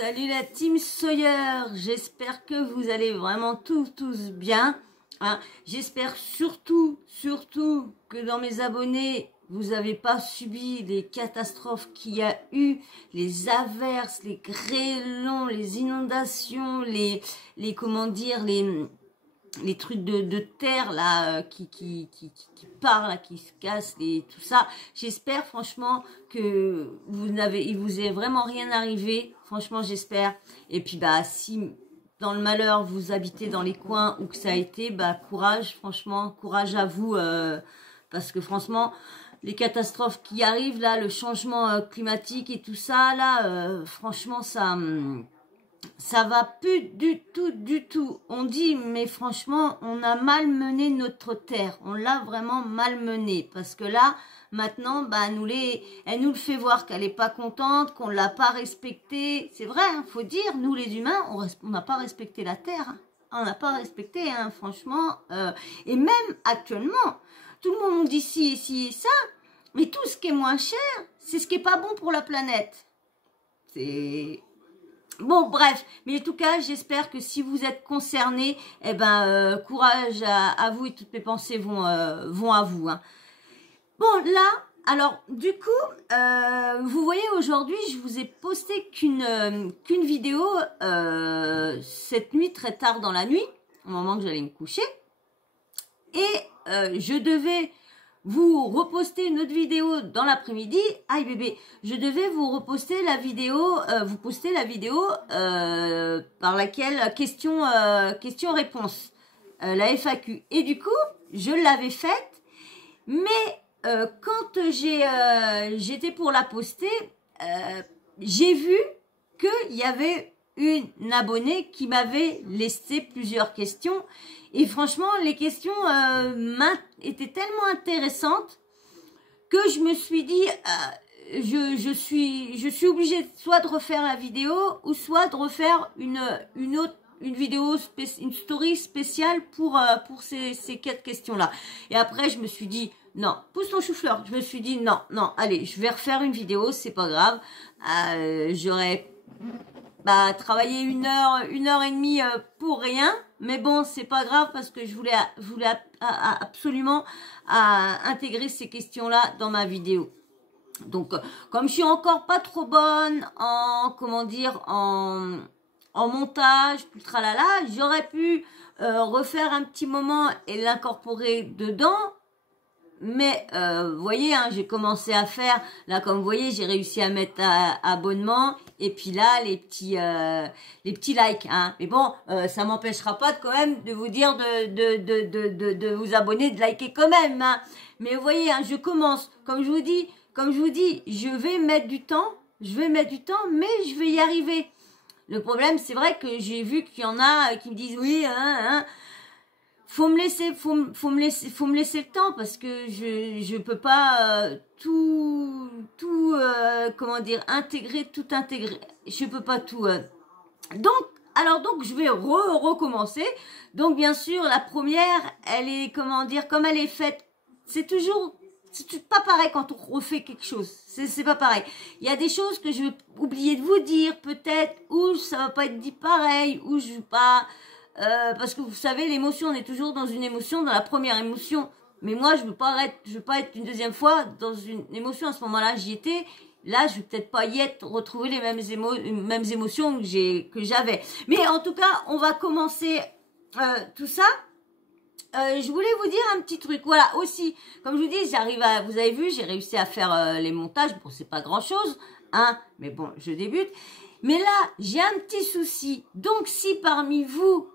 Salut la team Sawyer, j'espère que vous allez vraiment tous bien. Hein. J'espère surtout que dans mes abonnés, vous n'avez pas subi les catastrophes qu'il y a eu, les averses, les grêlons, les inondations, les comment dire, les trucs de terre là qui part là, qui se casse, tout ça. J'espère franchement que il vous est vraiment rien arrivé. Franchement, j'espère. Et puis bah si dans le malheur vous habitez dans les coins où que ça a été, bah courage, franchement, courage à vous parce que franchement les catastrophes qui arrivent là, le changement climatique et tout ça là, franchement ça va plus du tout. On dit, mais franchement, on a malmené notre terre. On l'a vraiment malmené. Parce que là, maintenant, bah, elle nous le fait voir qu'elle est pas contente, qu'on l'a pas respectée. C'est vrai, hein, faut dire, nous les humains, on n'a pas respecté la terre. Hein. On n'a pas respecté, hein, franchement. Et même actuellement, tout le monde dit ci et ça. Mais tout ce qui est moins cher, c'est ce qui est pas bon pour la planète. C'est... Bon, bref, mais en tout cas, j'espère que si vous êtes concernés, eh ben, courage à vous et toutes mes pensées vont à vous. Hein. Bon, là, alors, du coup, vous voyez, aujourd'hui, je vous ai posté qu'une vidéo cette nuit, très tard dans la nuit, au moment que j'allais me coucher, et je devais vous reposter une autre vidéo dans l'après-midi. Aïe bébé, je devais vous reposter la vidéo, vous poster la vidéo par laquelle question-réponse, la FAQ. Et du coup, je l'avais faite, mais quand j'étais pour la poster, j'ai vu qu'il y avait une abonnée qui m'avait laissé plusieurs questions. Et franchement, les questions étaient tellement intéressantes que je me suis dit, je suis obligée soit de refaire la vidéo ou soit de refaire une vidéo, une story spéciale pour ces 4 questions-là. Et après, je me suis dit, non, pousse ton chou-fleur. Je me suis dit, non, allez, je vais refaire une vidéo, c'est pas grave. J'aurais travailler une heure et demie pour rien, mais bon, c'est pas grave parce que je voulais absolument intégrer ces questions-là dans ma vidéo. Donc, comme je suis encore pas trop bonne en, comment dire, en montage, plus tralala, j'aurais pu refaire un petit moment et l'incorporer dedans. Mais vous voyez, hein, j'ai commencé à faire, là comme vous voyez, j'ai réussi à mettre abonnement et puis là les petits likes. Hein. Mais bon, ça m'empêchera pas quand même de vous dire de vous abonner, de liker quand même. Hein. Mais vous voyez, hein, je commence, comme je vous dis, je vais mettre du temps, mais je vais y arriver. Le problème, c'est vrai que j'ai vu qu'il y en a qui me disent oui, hein. Faut me laisser le temps parce que je peux pas comment dire tout intégrer. Je peux pas tout. Donc je vais recommencer. Donc bien sûr la première, elle est comment dire comme elle est faite, c'est pas pareil quand on refait quelque chose. C'est pas pareil. Il y a des choses que je vais oublier de vous dire peut-être ou ça va pas être dit pareil ou je vais pas. Parce que vous savez, l'émotion, on est toujours dans une émotion, dans la première émotion. Mais moi, je veux pas être une deuxième fois dans une émotion. À ce moment-là, j'y étais. Là, je vais peut-être pas y être, retrouver les mêmes émotions que j'avais. Mais en tout cas, on va commencer tout ça. Je voulais vous dire un petit truc. Voilà, aussi, comme je vous dis, vous avez vu, j'ai réussi à faire les montages. Bon, c'est pas grand-chose, hein. Mais bon, je débute. Mais là, j'ai un petit souci. Donc, si parmi vous,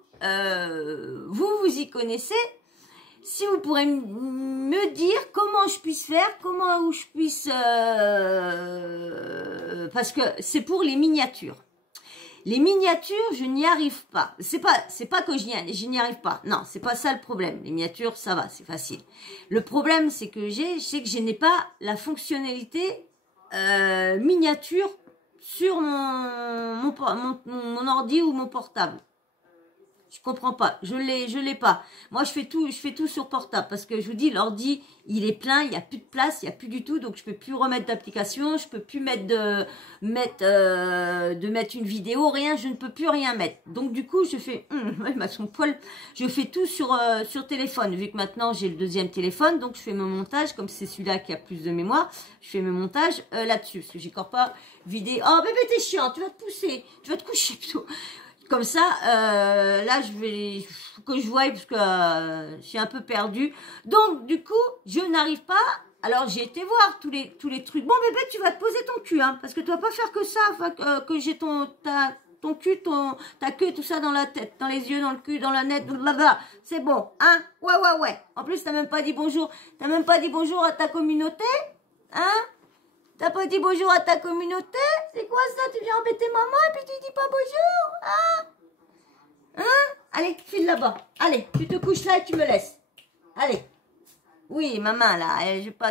vous y connaissez, si vous pourrez me dire comment je puisse faire, parce que c'est pour les miniatures. Les miniatures, je n'y arrive pas. C'est pas que je n'y arrive pas. Non, c'est pas ça le problème. Les miniatures, ça va, c'est facile. Le problème, c'est que je n'ai pas la fonctionnalité miniature sur mon ordi ou mon portable. Je comprends pas. Je l'ai pas. Moi, je fais tout sur portable parce que je vous dis, l'ordi, il est plein, il y a plus de place, il y a plus du tout, donc je peux plus remettre d'application, je peux plus mettre une vidéo, rien, je ne peux plus rien mettre. Donc du coup, je fais, il m'a son poil. Je fais tout sur téléphone. Vu que maintenant j'ai le deuxième téléphone, donc je fais mon montage comme c'est celui-là qui a plus de mémoire. Je fais mes montages là-dessus parce que j'ai encore pas vidé. Oh bébé, t'es chiant, tu vas te pousser, tu vas te coucher plutôt. Comme ça, là, faut que je voie parce que je suis un peu perdue. Donc, du coup, je n'arrive pas. Alors, j'ai été voir tous les trucs. Bon, bébé, tu vas te poser ton cul, hein, parce que tu vas pas faire que ça, que j'ai ton cul, ta queue, tout ça dans la tête, dans les yeux, dans le cul, dans la nette, blablabla. C'est bon, hein? Ouais. En plus, t'as même pas dit bonjour. T'as même pas dit bonjour à ta communauté, hein? T'as pas dit bonjour à ta communauté? C'est quoi ça? Tu viens embêter maman et puis tu dis pas bonjour? Hein? Hein? Allez, file là-bas. Allez, tu te couches là et tu me laisses. Allez. Oui, maman, là.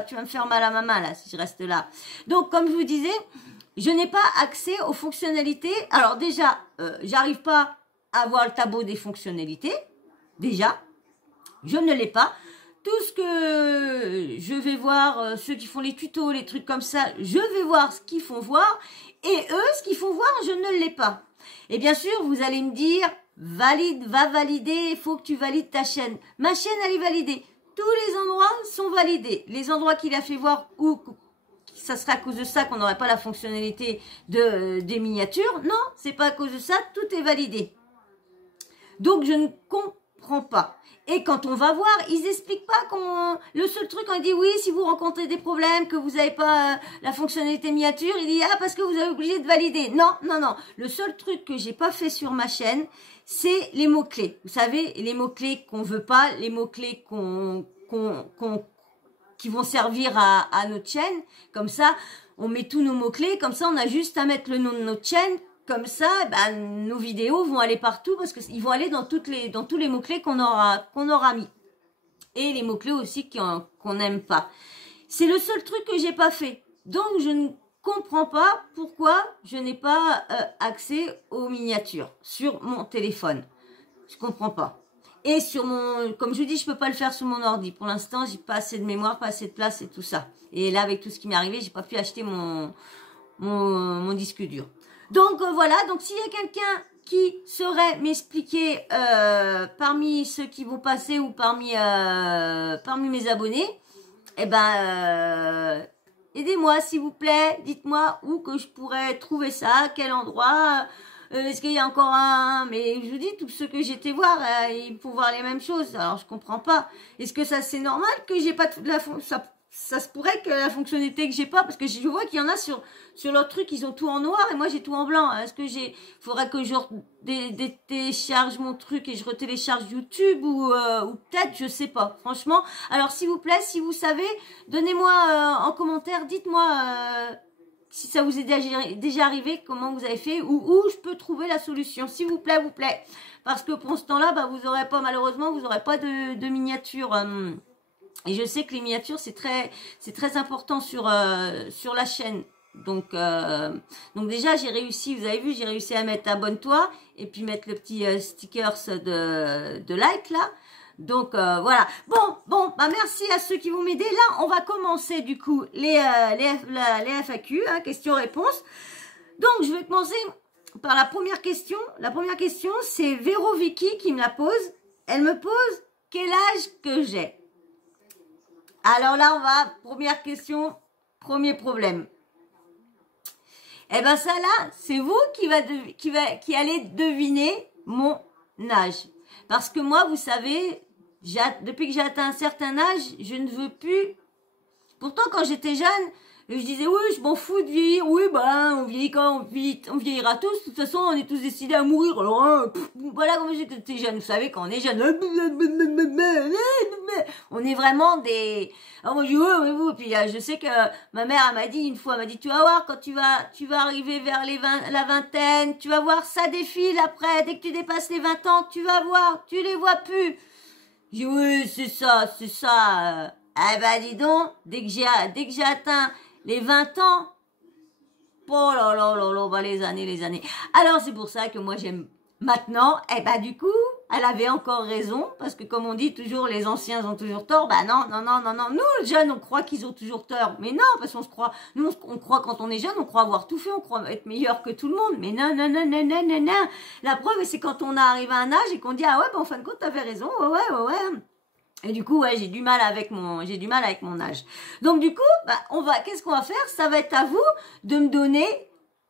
Tu vas me faire mal à maman, là, si je reste là. Donc, comme je vous disais, je n'ai pas accès aux fonctionnalités. Alors, déjà, j'arrive pas à voir le tableau des fonctionnalités. Déjà, je ne l'ai pas. Tout ce que je vais voir, ceux qui font les tutos, les trucs comme ça, je vais voir ce qu'ils font voir. Et eux, ce qu'ils font voir, je ne l'ai pas. Et bien sûr, vous allez me dire, va valider, il faut que tu valides ta chaîne. Ma chaîne, elle est validée. Tous les endroits sont validés. Les endroits qu'il a fait voir, ou ça serait à cause de ça qu'on n'aurait pas la fonctionnalité des miniatures. Non, c'est pas à cause de ça, tout est validé. Donc, je ne comprends pas. Et quand on va voir, ils expliquent pas qu'on... Le seul truc, on dit oui, si vous rencontrez des problèmes, que vous n'avez pas la fonctionnalité miniature, il dit ah parce que vous avez obligé de valider. Non. Le seul truc que j'ai pas fait sur ma chaîne, c'est les mots-clés. Vous savez, les mots-clés qu'on veut pas, les mots-clés qui vont servir à notre chaîne. Comme ça, on met tous nos mots-clés. Comme ça, on a juste à mettre le nom de notre chaîne. Comme ça, nos vidéos vont aller partout parce qu'ils vont aller dans tous les mots-clés qu'on aura mis. Et les mots-clés aussi qu'on n'aime pas. C'est le seul truc que j'ai pas fait. Donc, je ne comprends pas pourquoi je n'ai pas accès aux miniatures sur mon téléphone. Je comprends pas. Et comme je vous dis, je peux pas le faire sur mon ordi. Pour l'instant, j'ai pas assez de mémoire, pas assez de place et tout ça. Et là, avec tout ce qui m'est arrivé, j'ai pas pu acheter mon disque dur. Donc voilà, donc s'il y a quelqu'un qui saurait m'expliquer parmi ceux qui vont passer ou parmi mes abonnés, aidez-moi s'il vous plaît, dites-moi où que je pourrais trouver ça, à quel endroit, est-ce qu'il y a encore un... Mais je vous dis, tous ceux que j'étais voir, ils font voir les mêmes choses, alors je comprends pas. Est-ce que ça c'est normal que j'ai pas toute la... Ça se pourrait que la fonctionnalité que j'ai pas, parce que je vois qu'il y en a sur leur truc, ils ont tout en noir et moi j'ai tout en blanc. Est-ce que faudrait que je télécharge mon truc et je retélécharge YouTube ou peut-être, je sais pas. Franchement, alors s'il vous plaît, si vous savez, donnez-moi en commentaire, dites-moi si ça vous est déjà arrivé, comment vous avez fait ou où je peux trouver la solution, s'il vous plaît, Parce que pour ce temps-là, vous aurez pas, malheureusement, vous aurez pas de miniature. Et je sais que les miniatures, c'est très important sur la chaîne. Donc déjà, j'ai réussi, vous avez vu, j'ai réussi à mettre abonne-toi et puis mettre le petit stickers de like là. Donc voilà. Bon, merci à ceux qui vont m'aider. Là, on va commencer du coup les FAQ, hein, questions-réponses. Donc, je vais commencer par la première question. La première question, c'est Véro Vicky qui me la pose. Elle me pose quel âge que j'ai. Alors là, on va, première question, premier problème. Eh ben ça là, c'est vous qui allez deviner mon âge. Parce que moi, vous savez, depuis que j'ai atteint un certain âge, je ne veux plus... Pourtant, quand j'étais jeune, je disais, oui, je m'en fous de vieillir. Oui, on vieillit quand on vieillira tous. De toute façon, on est tous décidés à mourir. Alors, hein, voilà comment j'étais jeune. Vous savez, quand on est jeune, on est vraiment des... Alors, moi, je dis, oui, vous. Et puis, je sais que ma mère, elle m'a dit une fois, tu vas voir, quand tu vas arriver vers la vingtaine, tu vas voir, ça défile après. Dès que tu dépasses les 20 ans, tu vas voir, tu les vois plus. Je dis, oui, c'est ça. Eh ben, dis donc, dès que j'ai atteint les 20 ans, oh là, les années. Alors, c'est pour ça que moi, j'aime maintenant, du coup, elle avait encore raison, parce que comme on dit toujours, les anciens ont toujours tort. Bah non, non, non, non, non. Nous, les jeunes, on croit qu'ils ont toujours tort. Mais non, parce qu'on se croit, nous, on croit quand on est jeune, on croit avoir tout fait, on croit être meilleur que tout le monde. Mais non, non, non, non, non, non, non. La preuve, c'est quand on arrive à un âge et qu'on dit, ah ouais, bah en fin de compte, t'avais raison, ouais, ouais, ouais, ouais. Et du coup, ouais, j'ai du mal avec mon âge. Donc du coup, bah, qu'est-ce qu'on va faire? Ça va être à vous de me donner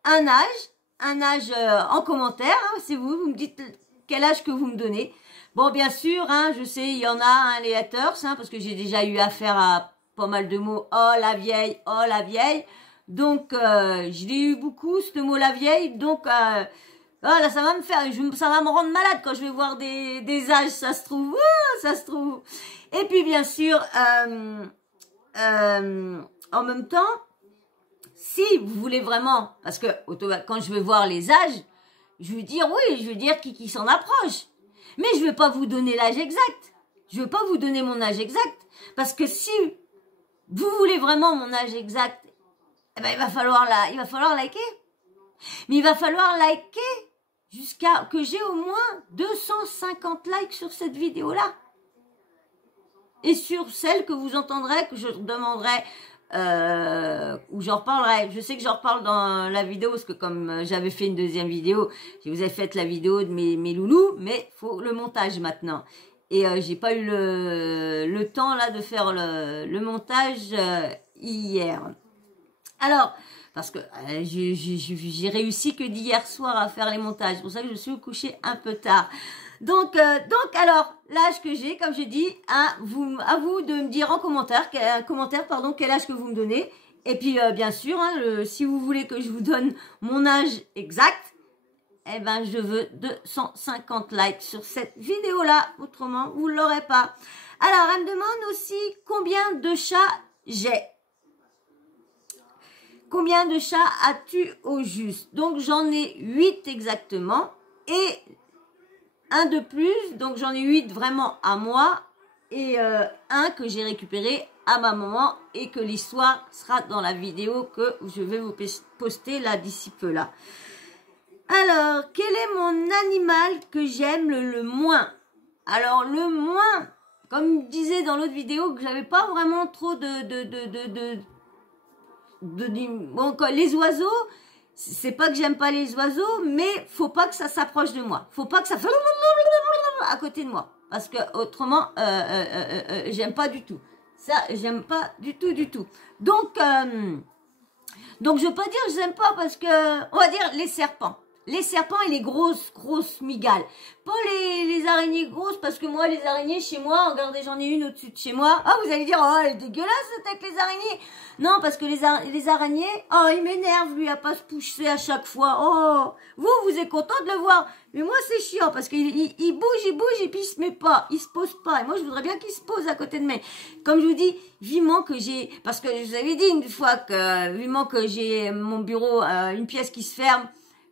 un âge en commentaire. Hein, c'est vous me dites quel âge que vous me donnez. Bon, bien sûr, hein, je sais, il y en a un les haters, hein, parce que j'ai déjà eu affaire à pas mal de mots. Oh la vieille, oh la vieille. Donc, je l'ai eu beaucoup ce mot la vieille. Donc voilà, ça va me faire, ça va me rendre malade quand je vais voir des âges, ça se trouve, ça se trouve. Et puis bien sûr, en même temps, si vous voulez vraiment, parce que quand je vais voir les âges, je veux dire oui, je veux dire qui s'en approche. Mais je vais pas vous donner l'âge exact. Je veux pas vous donner mon âge exact, parce que si vous voulez vraiment mon âge exact, eh ben il va falloir liker. Mais il va falloir liker jusqu'à que j'ai au moins 250 likes sur cette vidéo-là. Et sur celle que vous entendrez, que je demanderai, ou j'en reparlerai. Je sais que j'en reparle dans la vidéo, parce que comme j'avais fait une deuxième vidéo, je vous ai fait la vidéo de mes loulous, mais faut le montage maintenant. Et j'ai pas eu le temps là de faire le montage hier. Alors, parce que j'ai réussi que d'hier soir à faire les montages. C'est pour ça que je suis couchée un peu tard. Donc alors, l'âge que j'ai, comme j'ai dit, hein, à vous de me dire en commentaire, quel âge que vous me donnez. Et puis, bien sûr, hein, si vous voulez que je vous donne mon âge exact, eh ben, je veux 250 likes sur cette vidéo-là. Autrement, vous ne l'aurez pas. Alors, elle me demande aussi combien de chats j'ai. Combien de chats as-tu au juste? Donc, j'en ai 8 exactement. Et un de plus. Donc, j'en ai 8 vraiment à moi. Et un que j'ai récupéré à ma maman. Et que l'histoire sera dans la vidéo que je vais vous poster là d'ici peu là. Alors, quel est mon animal que j'aime le moins? Alors, le moins, comme je disais dans l'autre vidéo, que j'avais pas vraiment trop bon, les oiseaux, c'est pas que j'aime pas les oiseaux, mais faut pas que ça s'approche de moi. Faut pas que ça à côté de moi. Parce que autrement, j'aime pas du tout. Ça, j'aime pas du tout. Donc je veux pas dire que j'aime pas parce que, on va dire les serpents. Les serpents et les grosses migales. Pas les araignées grosses, parce que moi, les araignées chez moi, regardez, j'en ai une au-dessus de chez moi. Ah, vous allez dire, oh, elle est dégueulasse, cette avec les araignées. Non, parce que les araignées, oh, il m'énerve, lui, à pas se pousser à chaque fois. Oh, vous êtes content de le voir. Mais moi, c'est chiant, parce qu'il bouge, et puis il se met pas, il se pose pas. Et moi, je voudrais bien qu'il se pose à côté de moi. Comme je vous dis, vivement que j'ai, parce que je vous avais dit une fois que, vivement que j'ai mon bureau, une pièce qui se ferme,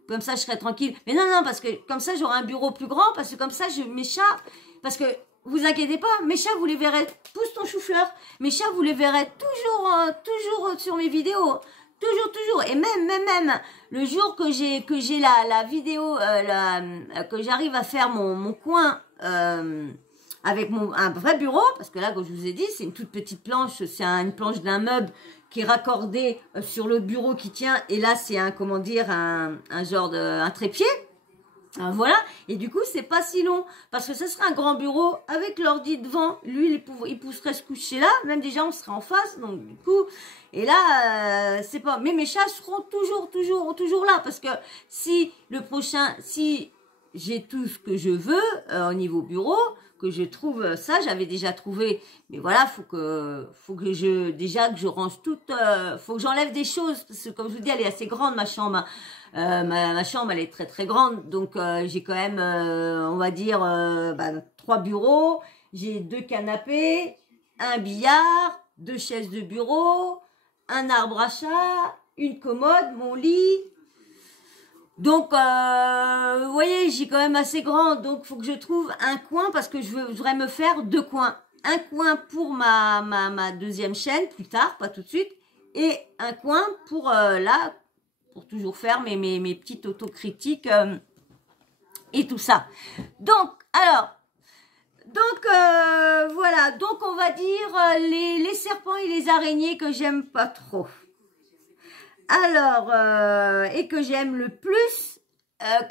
comme ça, je serai tranquille. Mais non, parce que comme ça, j'aurai un bureau plus grand. Parce que comme ça, mes chats... Parce que, vous inquiétez pas, mes chats, vous les verrez... Pousse ton chou-fleur. Mes chats, vous les verrez toujours sur mes vidéos. Toujours. Et même, le jour que j'ai la vidéo... que j'arrive à faire mon coin... avec un vrai bureau. Parce que là, comme je vous ai dit, c'est une toute petite planche. C'est une planche d'un meuble qui est raccordé sur le bureau qui tient, et là c'est un genre un trépied, voilà, et du coup c'est pas si long, parce que ça serait un grand bureau avec l'ordi devant, lui il pousserait se coucher là, même déjà on serait en face, donc du coup, et là c'est pas, mais mes chats seront toujours là, parce que si j'ai tout ce que je veux au niveau bureau, que je trouve ça, j'avais déjà trouvé, mais voilà, faut que je range tout, faut que j'enlève des choses, parce que comme je vous dis, elle est assez grande, ma chambre, ma chambre, elle est très grande, donc j'ai quand même, on va dire, 3 bureaux, j'ai 2 canapés, un billard, 2 chaises de bureau, un arbre à chat, une commode, mon lit. Donc, vous voyez, j'ai quand même assez grand, donc faut que je trouve un coin, parce que je voudrais me faire 2 coins. Un coin pour ma deuxième chaîne, plus tard, pas tout de suite, et un coin pour, là, pour toujours faire mes petites autocritiques et tout ça. Donc, alors, voilà, donc on va dire les serpents et les araignées que j'aime pas trop. Alors, et que j'aime le plus,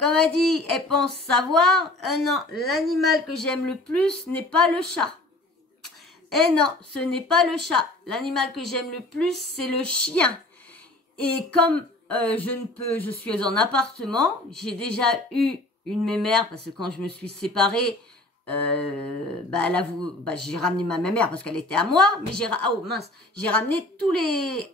comme elle dit, elle pense savoir, non, l'animal que j'aime le plus n'est pas le chat. Et non, ce n'est pas le chat. L'animal que j'aime le plus, c'est le chien. Et comme je suis en appartement, j'ai déjà eu une mémère, parce que quand je me suis séparée, j'ai ramené ma mémère parce qu'elle était à moi, mais j'ai ramené tous les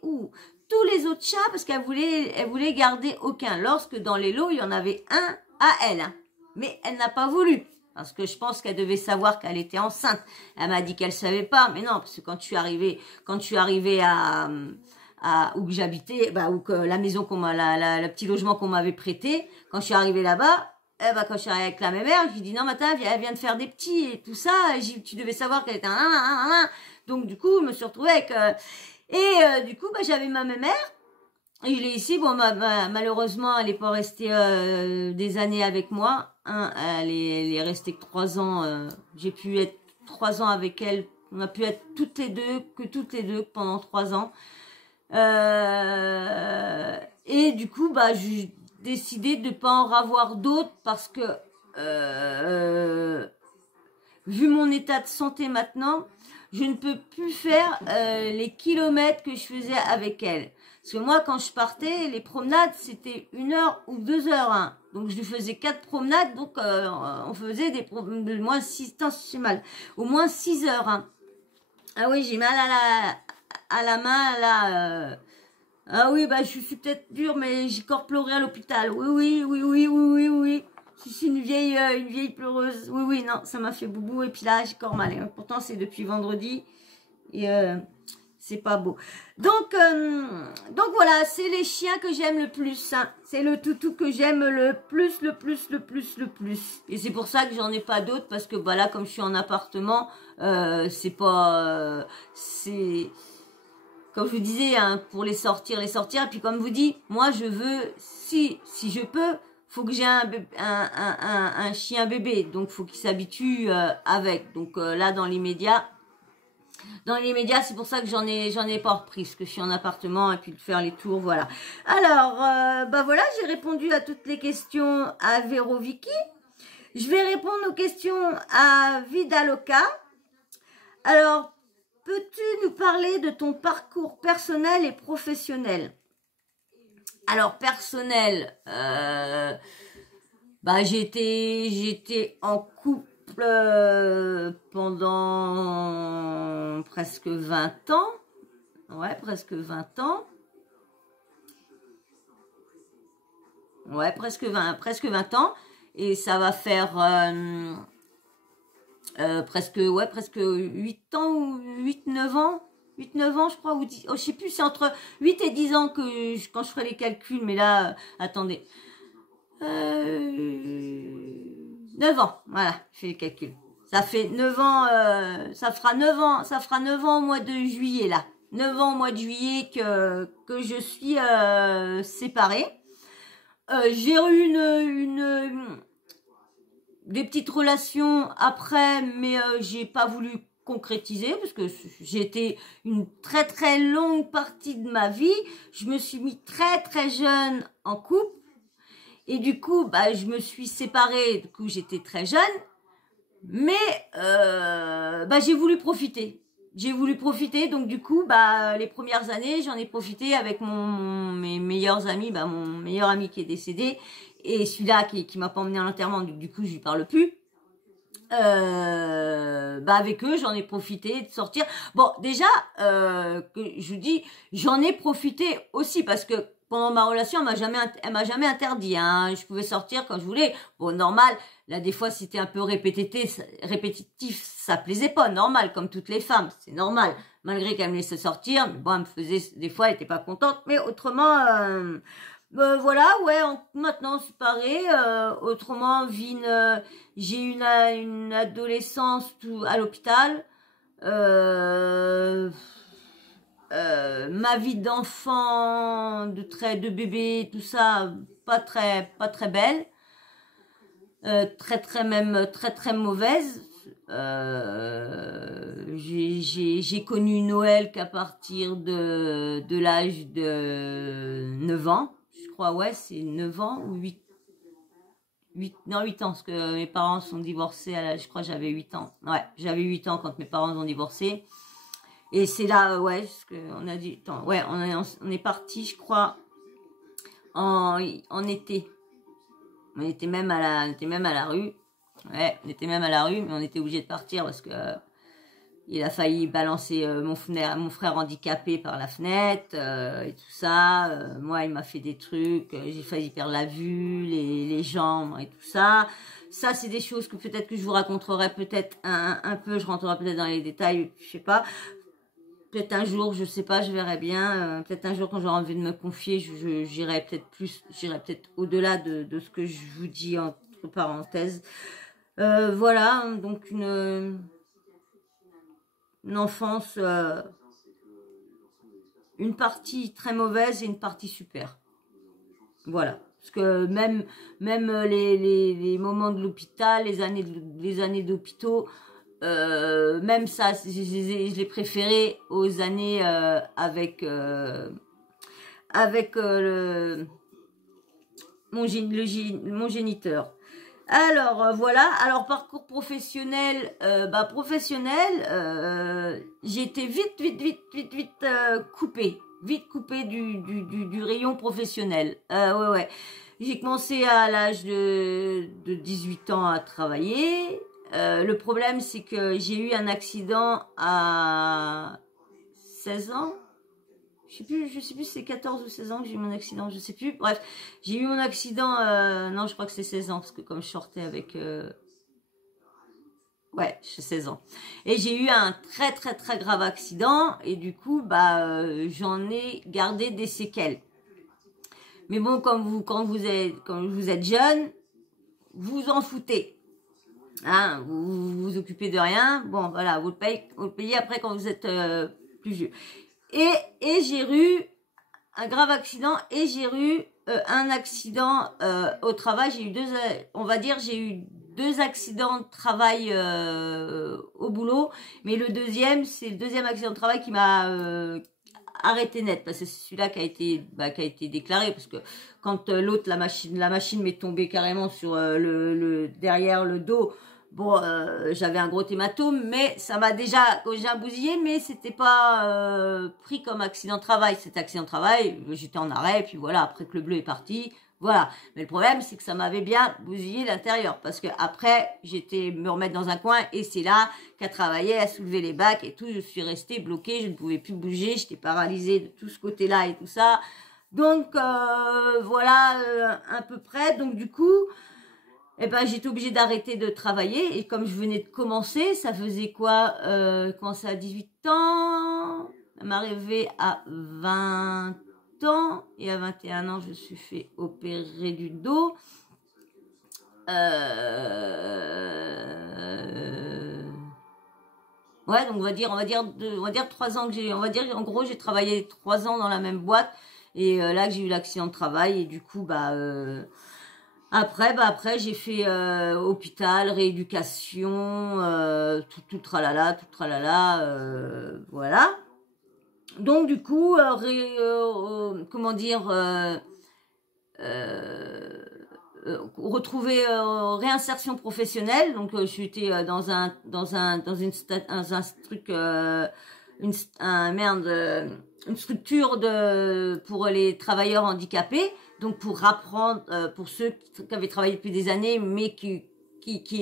autres chats parce qu'elle voulait garder aucun. Lorsque dans les lots, il y en avait un à elle, hein. Mais elle n'a pas voulu. Parce que je pense qu'elle devait savoir qu'elle était enceinte. Elle m'a dit qu'elle savait pas, mais non, parce que quand tu arrivais à où que j'habitais, ou que la maison le petit logement qu'on m'avait prêté, quand je suis arrivée là-bas, quand je suis arrivée avec la mère, je lui dis non, matin, elle vient de faire des petits et tout ça. Tu devais savoir qu'elle était un. Donc du coup, je me suis retrouvée avec du coup, j'avais ma mère. Et je l'ai ici. Bon, malheureusement, elle n'est pas restée des années avec moi. Hein, elle est restée que 3 ans. J'ai pu être 3 ans avec elle. On a pu être toutes les deux pendant 3 ans. Et du coup, j'ai décidé de ne pas en avoir d'autres parce que vu mon état de santé maintenant, je ne peux plus faire les kilomètres que je faisais avec elle. Parce que moi, quand je partais, les promenades, c'était 1 heure ou 2 heures. Hein. Donc, je faisais 4 promenades. Donc, on faisait au moins 6 temps, c'est mal. Au moins 6 heures. Hein. Ah oui, j'ai mal à la main, là. Ah oui, je suis peut-être dure, mais j'ai encore pleuré à l'hôpital. Oui. Je suis une vieille pleureuse. Oui, non, ça m'a fait boubou. Et puis là, j'ai encore mal. Hein. Pourtant, c'est depuis vendredi. Et c'est pas beau. Donc voilà, c'est les chiens que j'aime le plus. Hein. C'est le toutou que j'aime le plus. Et c'est pour ça que j'en ai pas d'autres. Parce que là, comme je suis en appartement, c'est pas... c'est... Comme je vous disais, hein, pour les sortir. Et puis comme je vous dis, moi je veux, si je peux, faut que j'ai un chien bébé. Donc faut qu'il s'habitue avec. Donc là dans les médias, c'est pour ça que j'en ai pas repris, parce que je suis en appartement et puis de faire les tours, voilà. Alors, voilà, j'ai répondu à toutes les questions à Véro Vicky. Je vais répondre aux questions à Vidaloka. Alors, peux-tu nous parler de ton parcours personnel et professionnel? Alors, personnel, j'étais en couple pendant presque 20 ans. Ouais, presque 20 ans. Ouais, presque 20 ans. Et ça va faire presque 8 ans ou 8-9 ans. 8-9 ans, je crois, ou 10, je sais plus, c'est entre 8 et 10 ans quand je ferai les calculs, mais là, attendez. 9 ans, voilà, je fais les calculs. Ça fait 9 ans, ça fera 9 ans au mois de juillet, là. 9 ans au mois de juillet que je suis séparée. J'ai eu des petites relations après, mais j'ai pas voulu concrétiser parce que j'étais une très très longue partie de ma vie. Je me suis mis très très jeune en couple et du coup, je me suis séparée. Du coup, j'étais très jeune, mais j'ai voulu profiter. Donc du coup, les premières années, j'en ai profité avec mes meilleurs amis, mon meilleur ami qui est décédé. Et celui-là qui m'a pas emmené à l'enterrement, du coup je lui parle plus. Avec eux j'en ai profité de sortir. Bon déjà que je vous dis, j'en ai profité aussi parce que pendant ma relation elle m'a jamais interdit. Hein. Je pouvais sortir quand je voulais. Bon normal, là des fois c'était un peu répétitif, ça plaisait pas. Normal comme toutes les femmes, c'est normal. Malgré qu'elle me laissait sortir, mais bon elle me faisait des fois elle était pas contente, mais autrement. Voilà, ouais, maintenant séparée. Autrement, j'ai eu une adolescence à l'hôpital. Ma vie d'enfant, de bébé, tout ça, pas très belle. très très mauvaise. J'ai connu Noël qu'à partir de l'âge de 9 ans, je crois, ouais, c'est 9 ans ou 8 non, 8 ans, parce que mes parents sont divorcés à l'âge, je crois que j'avais 8 ans. Ouais, j'avais 8 ans quand mes parents ont divorcé. Et c'est là, ouais, parce qu'on a dit, attends, ouais, on est parti, je crois, en été. On était même à la rue. Ouais, on était même à la rue, mais on était obligé de partir parce que il a failli balancer mon frère handicapé par la fenêtre et tout ça. Moi, il m'a fait des trucs. J'ai failli perdre la vue, les jambes et tout ça. Ça, c'est des choses que peut-être que je vous raconterai peut-être un peu. Je rentrerai peut-être dans les détails, je sais pas. Peut-être un jour, je sais pas, je verrai bien. Peut-être un jour, quand j'aurai envie de me confier, j'irai peut-être au-delà de ce que je vous dis entre parenthèses. Voilà, donc une enfance, une partie très mauvaise et une partie super. Voilà. Parce que même les moments de l'hôpital, les années d'hôpitaux, même ça, je les préféré aux années avec mon géniteur. Alors voilà, alors parcours professionnel, j'ai été vite coupée du rayon professionnel. Ouais. J'ai commencé à l'âge de 18 ans à travailler. Le problème, c'est que j'ai eu un accident à 16 ans. Je sais plus si c'est 14 ou 16 ans que j'ai eu mon accident, je sais plus. Bref, j'ai eu mon accident, non, je crois que c'est 16 ans, parce que comme je sortais avec... ouais, j'ai 16 ans. Et j'ai eu un très grave accident, et du coup, j'en ai gardé des séquelles. Mais bon, quand vous êtes jeune, vous en foutez. Hein, vous occupez de rien. Bon, voilà, vous le payez après quand vous êtes plus vieux. Et j'ai eu un grave accident et j'ai eu un accident au travail. J'ai eu deux accidents de travail au boulot, mais c'est le deuxième accident de travail qui m'a arrêté net, parce que c'est celui-là qui a été déclaré, parce que quand l'autre, la machine m'est tombée carrément sur derrière le dos. Bon, j'avais un gros hématome, mais ça m'a déjà causé un bousillé, mais c'était pas pris comme accident de travail. Cet accident de travail, j'étais en arrêt, puis voilà, après que le bleu est parti, voilà. Mais le problème, c'est que ça m'avait bien bousillé l'intérieur, parce que après, j'étais me remettre dans un coin, et c'est là qu'à travailler, à soulever les bacs et tout, je suis restée bloquée, je ne pouvais plus bouger, j'étais paralysée de tout ce côté-là et tout ça. Donc, voilà, à peu près. Donc, du coup... j'étais obligée d'arrêter de travailler, et comme je venais de commencer, ça faisait quoi, commencer à 18 ans, ça m'arrivait à 20 ans, et à 21 ans, je me suis fait opérer du dos. Ouais, donc on va dire 3 ans que en gros, j'ai travaillé 3 ans dans la même boîte, et là que j'ai eu l'accident de travail, et du coup, après, j'ai fait hôpital, rééducation, tout tralala, voilà. Donc du coup, comment dire, retrouver réinsertion professionnelle. Donc j'étais dans un truc, une structure pour les travailleurs handicapés. Donc pour apprendre, pour ceux qui avaient travaillé depuis des années, mais qui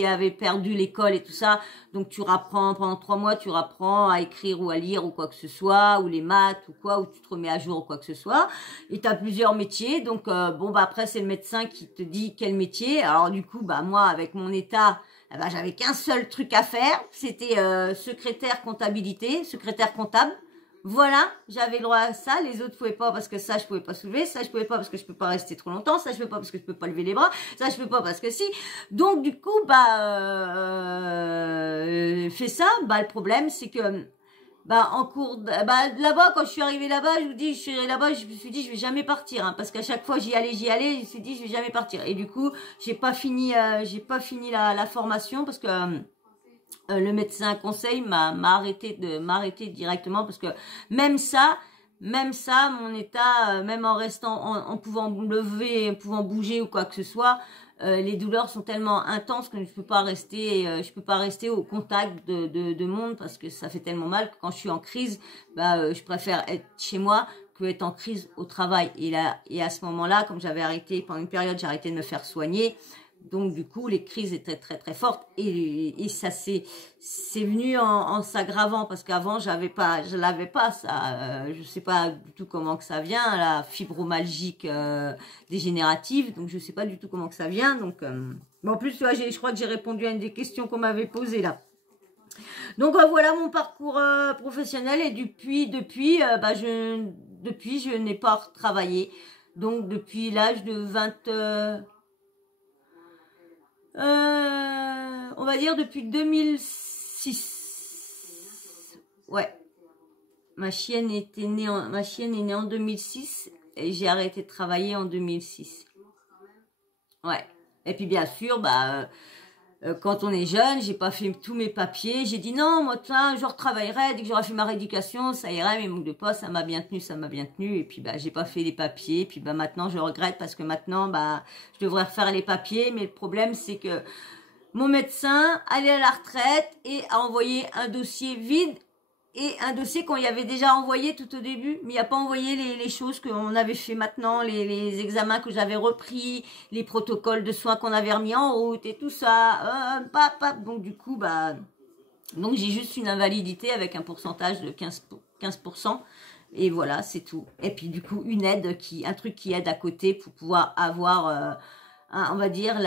avaient perdu l'école et tout ça. Donc tu apprends pendant 3 mois, tu apprends à écrire ou à lire ou quoi que ce soit, ou les maths ou quoi, ou tu te remets à jour ou quoi que ce soit. Et tu as plusieurs métiers. Donc après c'est le médecin qui te dit quel métier. Alors du coup moi avec mon état, j'avais qu'un seul truc à faire, c'était secrétaire comptable. Voilà, j'avais le droit à ça, les autres pouvaient pas parce que ça je pouvais pas soulever, ça je pouvais pas parce que je peux pas rester trop longtemps, ça je peux pas parce que je peux pas lever les bras, ça je peux pas parce que si. Donc du coup fais ça, le problème c'est que bah en cours, bah là-bas quand je suis arrivée là-bas, je vous dis, je suis arrivée là-bas, je me suis dit je vais jamais partir, hein, parce qu'à chaque fois j'y allais, je me suis dit je vais jamais partir. Et du coup, j'ai pas fini la formation parce que le médecin conseil m'a arrêté directement parce que même ça, mon état, même en restant, en pouvant me lever, en pouvant bouger ou quoi que ce soit, les douleurs sont tellement intenses que je peux pas rester au contact de monde parce que ça fait tellement mal que quand je suis en crise, bah, je préfère être chez moi que être en crise au travail. Et à ce moment-là, comme j'avais arrêté, pendant une période, j'ai arrêté de me faire soigner. Donc du coup, les crises étaient très très fortes et ça c'est venu en s'aggravant parce qu'avant je l'avais pas ça. Je sais pas du tout comment que ça vient, la fibromyalgie dégénérative. Donc je sais pas du tout comment que ça vient. Donc mais en plus, tu vois, je crois que j'ai répondu à une des questions qu'on m'avait posées là. Donc voilà mon parcours professionnel et depuis je n'ai pas travaillé. Donc depuis l'âge de 20 on va dire depuis 2006. Ouais. Ma chienne est née en 2006 et j'ai arrêté de travailler en 2006. Ouais. Et puis bien sûr, bah quand on est jeune, j'ai pas fait tous mes papiers. J'ai dit non, moi tiens, je retravaillerai dès que j'aurai fait ma rééducation, ça irait. Mais mon de poste, ça m'a bien tenu. Et puis bah j'ai pas fait les papiers. Et puis bah maintenant je regrette parce que maintenant bah je devrais refaire les papiers. Mais le problème c'est que mon médecin allait à la retraite et a envoyé un dossier vide. Et un dossier qu'on y avait déjà envoyé tout au début, mais il n'a pas envoyé les choses qu'on avait fait maintenant, les examens que j'avais repris, les protocoles de soins qu'on avait remis en route et tout ça. Donc du coup, bah, donc j'ai juste une invalidité avec un pourcentage de 15%. Et voilà, c'est tout. Et puis du coup, un truc qui aide à côté pour pouvoir avoir, on va dire,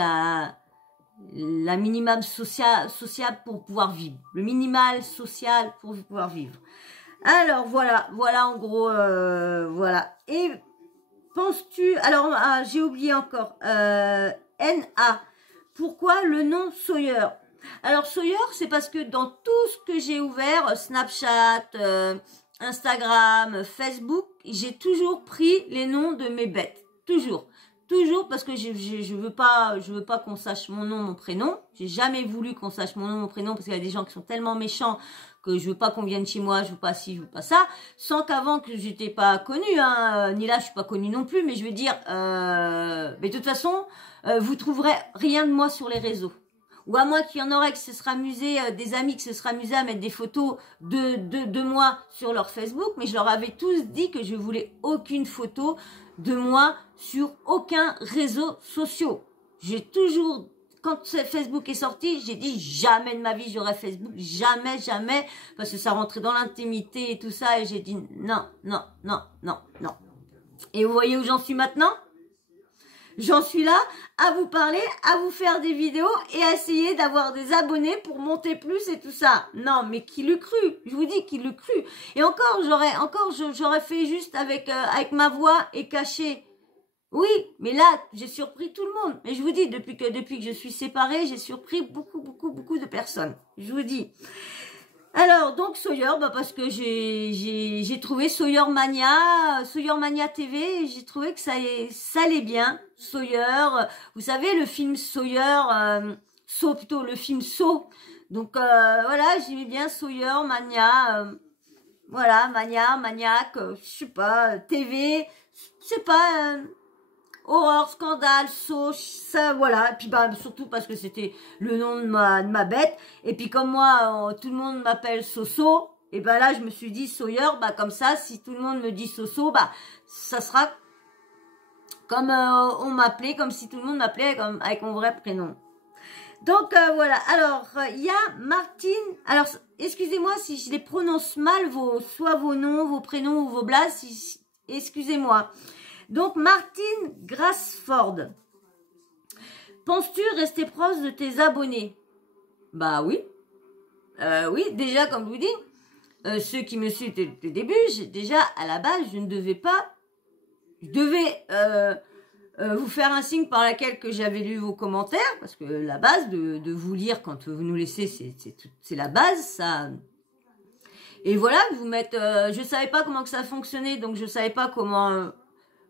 la minimum social pour pouvoir vivre. Le minimal social pour pouvoir vivre. Alors, voilà en gros, voilà. Et penses-tu... Alors, j'ai oublié encore. NA. Pourquoi le nom Sawyer? Alors, Sawyer, c'est parce que dans tout ce que j'ai ouvert, Snapchat, Instagram, Facebook, j'ai toujours pris les noms de mes bêtes. Toujours parce que je veux pas qu'on sache mon nom, mon prénom. J'ai jamais voulu qu'on sache mon nom, mon prénom parce qu'il y a des gens qui sont tellement méchants que je veux pas qu'on vienne chez moi, je veux pas ci, je veux pas ça. Sans qu'avant que j'étais pas connue, hein, ni là je suis pas connue non plus, mais je veux dire, mais de toute façon, vous trouverez rien de moi sur les réseaux. Ou à moins qu'il y en aurait qui se seraient amusés, des amis qui se seraient amusés à mettre des photos de moi sur leur Facebook, mais je leur avais tous dit que je voulais aucune photo de moi sur aucun réseau social. J'ai toujours, quand Facebook est sorti, j'ai dit jamais de ma vie j'aurai Facebook, jamais, parce que ça rentrait dans l'intimité et tout ça, et j'ai dit non. Et vous voyez où j'en suis maintenant? J'en suis là à vous parler, à vous faire des vidéos et à essayer d'avoir des abonnés pour monter plus et tout ça. Non, mais qui l'eût cru? Je vous dis qui l'eût cru. Et j'aurais fait juste avec ma voix et caché. Oui, mais là, j'ai surpris tout le monde. Mais je vous dis, depuis que je suis séparée, j'ai surpris beaucoup de personnes. Je vous dis. Alors, donc, Sawyer, bah, parce que j'ai trouvé Sawyer Mania TV, j'ai trouvé que ça allait bien. Sawyer, vous savez, le film Sawyer, plutôt, le film Saw. Donc, voilà, j'aimais bien Sawyer Mania, voilà, Maniaque, je sais pas, TV, je sais pas, horreur, scandale, ça, voilà. Et puis bah surtout parce que c'était le nom de ma bête. Et puis comme moi, tout le monde m'appelle Soso, et ben là je me suis dit Sawyer, bah comme ça, si tout le monde me dit Soso, bah ça sera comme on m'appelait, comme si tout le monde m'appelait avec mon vrai prénom. Donc voilà. Alors il y a Martine. Alors excusez-moi si je les prononce mal, soit vos noms, vos prénoms ou vos blagues. Excusez-moi. Donc, Martine Grassford. Penses-tu rester proche de tes abonnés? Bah oui. Oui, déjà, comme je vous dis, ceux qui me suivent depuis le début, déjà, à la base, je devais vous faire un signe par lequel que j'avais lu vos commentaires, parce que la base de vous lire quand vous nous laissez, c'est la base, ça. Et voilà, vous mettre, je savais pas comment que ça fonctionnait, donc je savais pas comment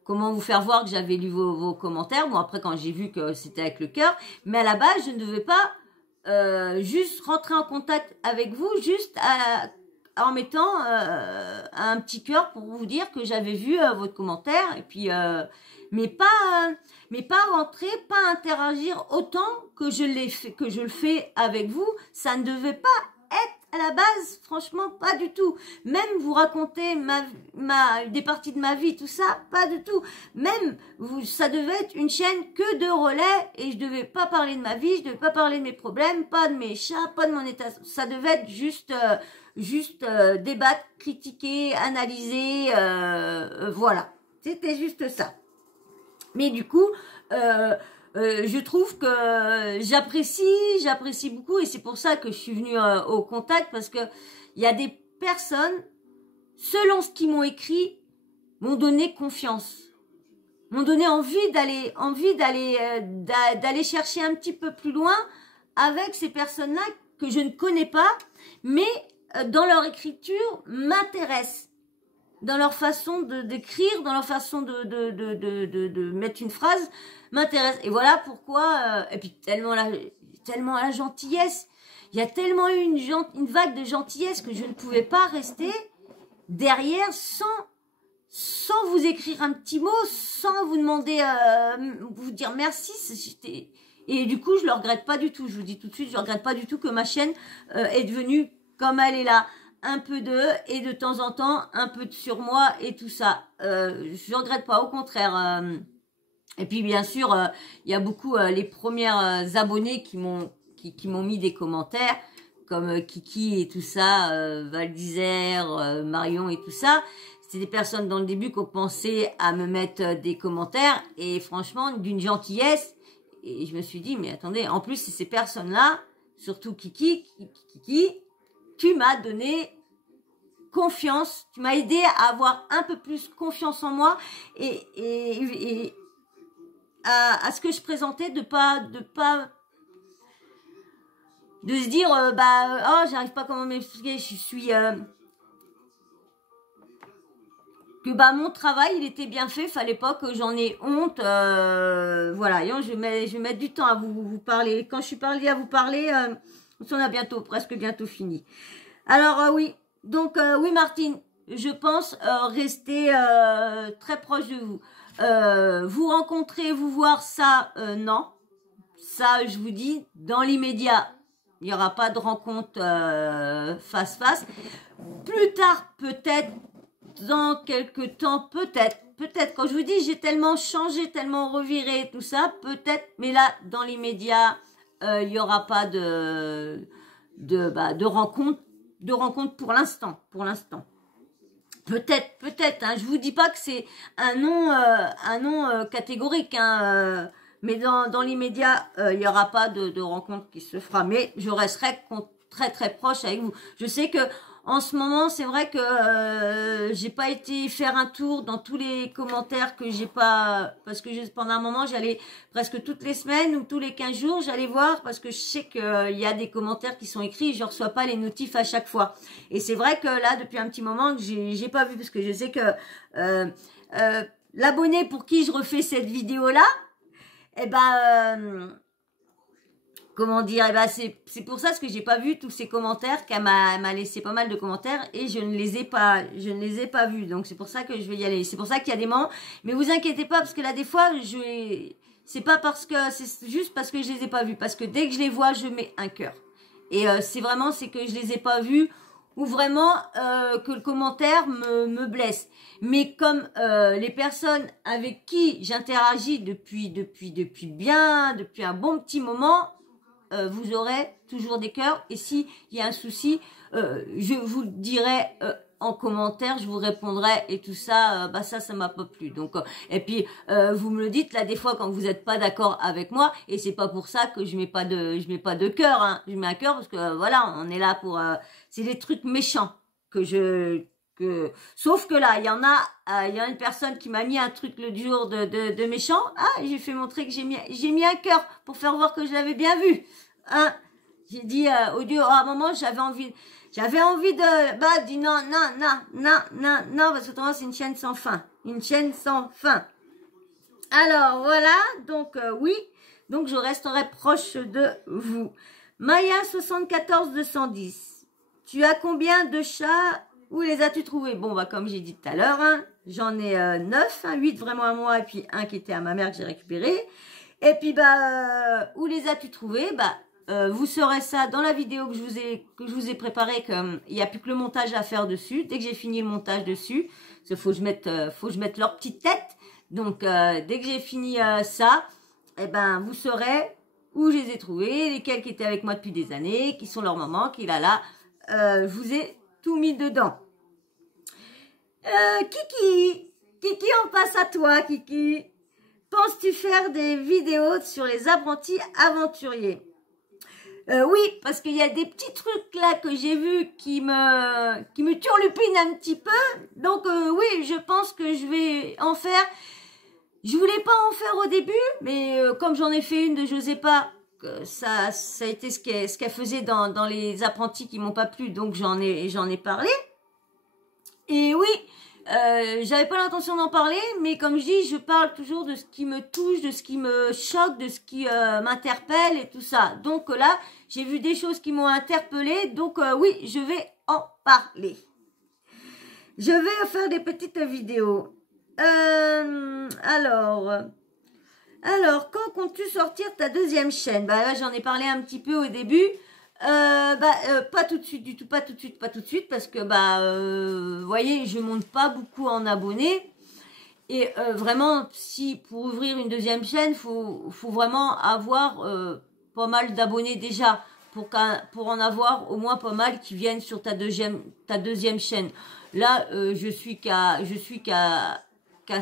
vous faire voir que j'avais lu vos commentaires. Bon, après, quand j'ai vu que c'était avec le cœur, mais à la base, je ne devais pas juste rentrer en contact avec vous, juste en mettant un petit cœur pour vous dire que j'avais vu votre commentaire, et puis mais pas rentrer, pas interagir autant que je le fais avec vous. Ça ne devait pas être à la base, franchement, pas du tout. Même vous raconter des parties de ma vie, tout ça, pas du tout. Même, ça devait être une chaîne que de relais, et je devais pas parler de ma vie, je devais pas parler de mes problèmes, pas de mes chats, pas de mon état. Ça devait être juste débattre, critiquer, analyser, voilà. C'était juste ça. Mais du coup, je trouve que j'apprécie beaucoup, et c'est pour ça que je suis venue au contact, parce que il y a des personnes, selon ce qu'ils m'ont écrit, m'ont donné confiance, m'ont donné envie d'aller chercher un petit peu plus loin avec ces personnes-là que je ne connais pas, mais dans leur écriture m'intéressent. Dans leur façon d'écrire, dans leur façon de mettre une phrase, m'intéresse. Et voilà pourquoi, et puis tellement la gentillesse, il y a tellement eu une vague de gentillesse que je ne pouvais pas rester derrière sans vous écrire un petit mot, sans vous demander, vous dire merci. Et du coup, je le regrette pas du tout. Je vous dis tout de suite, je regrette pas du tout que ma chaîne est devenue comme elle est là. Un peu d'eux, et de temps en temps un peu de sur moi et tout ça. Je regrette pas, au contraire. Et puis bien sûr, il y a beaucoup les premières abonnés qui m'ont mis des commentaires, comme Kiki et tout ça, Val d'Isère, Marion et tout ça. C'était des personnes dans le début qui ont pensé à me mettre des commentaires, et franchement d'une gentillesse. Et je me suis dit, mais attendez, en plus c'est ces personnes-là, surtout Kiki, tu m'as donné confiance, tu m'as aidé à avoir un peu plus confiance en moi, et à ce que je présentais, de se dire oh, j'arrive pas comment m'expliquer, je suis que mon travail il était bien fait, fallait pas que j'en ai honte, voilà. Et je vais mettre du temps à vous parler. Quand je suis parlée à vous parler, on a presque bientôt fini. Alors oui, donc oui Martine, je pense rester très proche de vous. Vous rencontrer, vous voir, ça, non. Ça, je vous dis, dans l'immédiat, il n'y aura pas de rencontre face-face. Plus tard, peut-être, dans quelques temps, peut-être, quand je vous dis, j'ai tellement changé, tellement reviré, tout ça, peut-être, mais là, dans l'immédiat, il n'y aura pas de rencontre pour l'instant. Peut-être, hein, je vous dis pas que c'est un non catégorique, hein, mais dans l'immédiat, il y aura pas de rencontre qui se fera, mais je resterai très très proche avec vous. Je sais que en ce moment, c'est vrai que j'ai pas été faire un tour dans tous les commentaires que j'ai pas, parce que pendant un moment, j'allais presque toutes les semaines ou tous les 15 jours, j'allais voir, parce que je sais qu'il y a des commentaires qui sont écrits, je reçois pas les notifs à chaque fois. Et c'est vrai que là, depuis un petit moment, que j'ai pas vu, parce que je sais que l'abonné pour qui je refais cette vidéo-là, comment dire, c'est pour ça, parce que j'ai pas vu tous ces commentaires, qu'elle m'a laissé pas mal de commentaires, et je ne les ai pas vus. Donc c'est pour ça que je vais y aller. C'est pour ça qu'il y a des moments, mais vous inquiétez pas, parce que là des fois c'est pas parce que, c'est juste parce que je les ai pas vus, parce que dès que je les vois, je mets un cœur. Et c'est que je les ai pas vus, ou vraiment que le commentaire me blesse. Mais comme les personnes avec qui j'interagis depuis un bon petit moment, vous aurez toujours des cœurs, et s'il y a un souci, je vous le dirai en commentaire, je vous répondrai, et tout ça, ça m'a pas plu. Donc et puis vous me le dites là des fois quand vous n'êtes pas d'accord avec moi, et c'est pas pour ça que je mets pas de cœur, hein. Je mets un cœur parce que voilà, on est là pour c'est des trucs méchants sauf que là, il y a une personne qui m'a mis un truc le jour de méchant. Ah, j'ai fait montrer que j'ai mis un cœur pour faire voir que je l'avais bien vu. Hein, J'ai dit audio, à un moment, j'avais envie de, bah, dis non, parce que autrement, c'est une chaîne sans fin. Une chaîne sans fin. Alors, voilà, donc, oui, donc je resterai proche de vous. Maya 74 210. Tu as combien de chats? Où les as-tu trouvés? Bon, bah, comme j'ai dit tout à l'heure, hein, j'en ai 9, 8 vraiment à moi, et puis un qui était à ma mère que j'ai récupéré. Et puis, bah, où les as-tu trouvés? Bah, vous saurez ça dans la vidéo que je vous ai préparée, comme il n'y a plus que le montage à faire dessus. Dès que j'ai fini le montage dessus, il faut que je mette leur petite tête. Donc, dès que j'ai fini ça, eh ben, vous saurez où je les ai trouvés, lesquels qui étaient avec moi depuis des années, qui sont leurs mamans, qui là, je vous ai tout mis dedans. Kiki, on passe à toi, Kiki. Penses-tu faire des vidéos sur les apprentis aventuriers? Oui, parce qu'il y a des petits trucs là que j'ai vus qui me turlupinent un petit peu. Donc oui, je pense que je vais en faire. Je voulais pas en faire au début, mais comme j'en ai fait une de Josépa, ça a été ce qu'elle faisait dans les apprentis qui m'ont pas plu, donc j'en ai parlé. Et oui, j'avais pas l'intention d'en parler, mais comme je dis, je parle toujours de ce qui me touche, de ce qui me choque, de ce qui m'interpelle et tout ça. Donc là, j'ai vu des choses qui m'ont interpellée, donc oui, je vais en parler. Je vais faire des petites vidéos. Alors, quand comptes-tu sortir ta deuxième chaîne? Bah là, j'en ai parlé un petit peu au début. Pas tout de suite, du tout, pas tout de suite, parce que vous voyez, je monte pas beaucoup en abonnés. Et vraiment, si pour ouvrir une deuxième chaîne, faut vraiment avoir pas mal d'abonnés déjà, pour en avoir au moins pas mal qui viennent sur ta deuxième chaîne. Là, je suis qu'à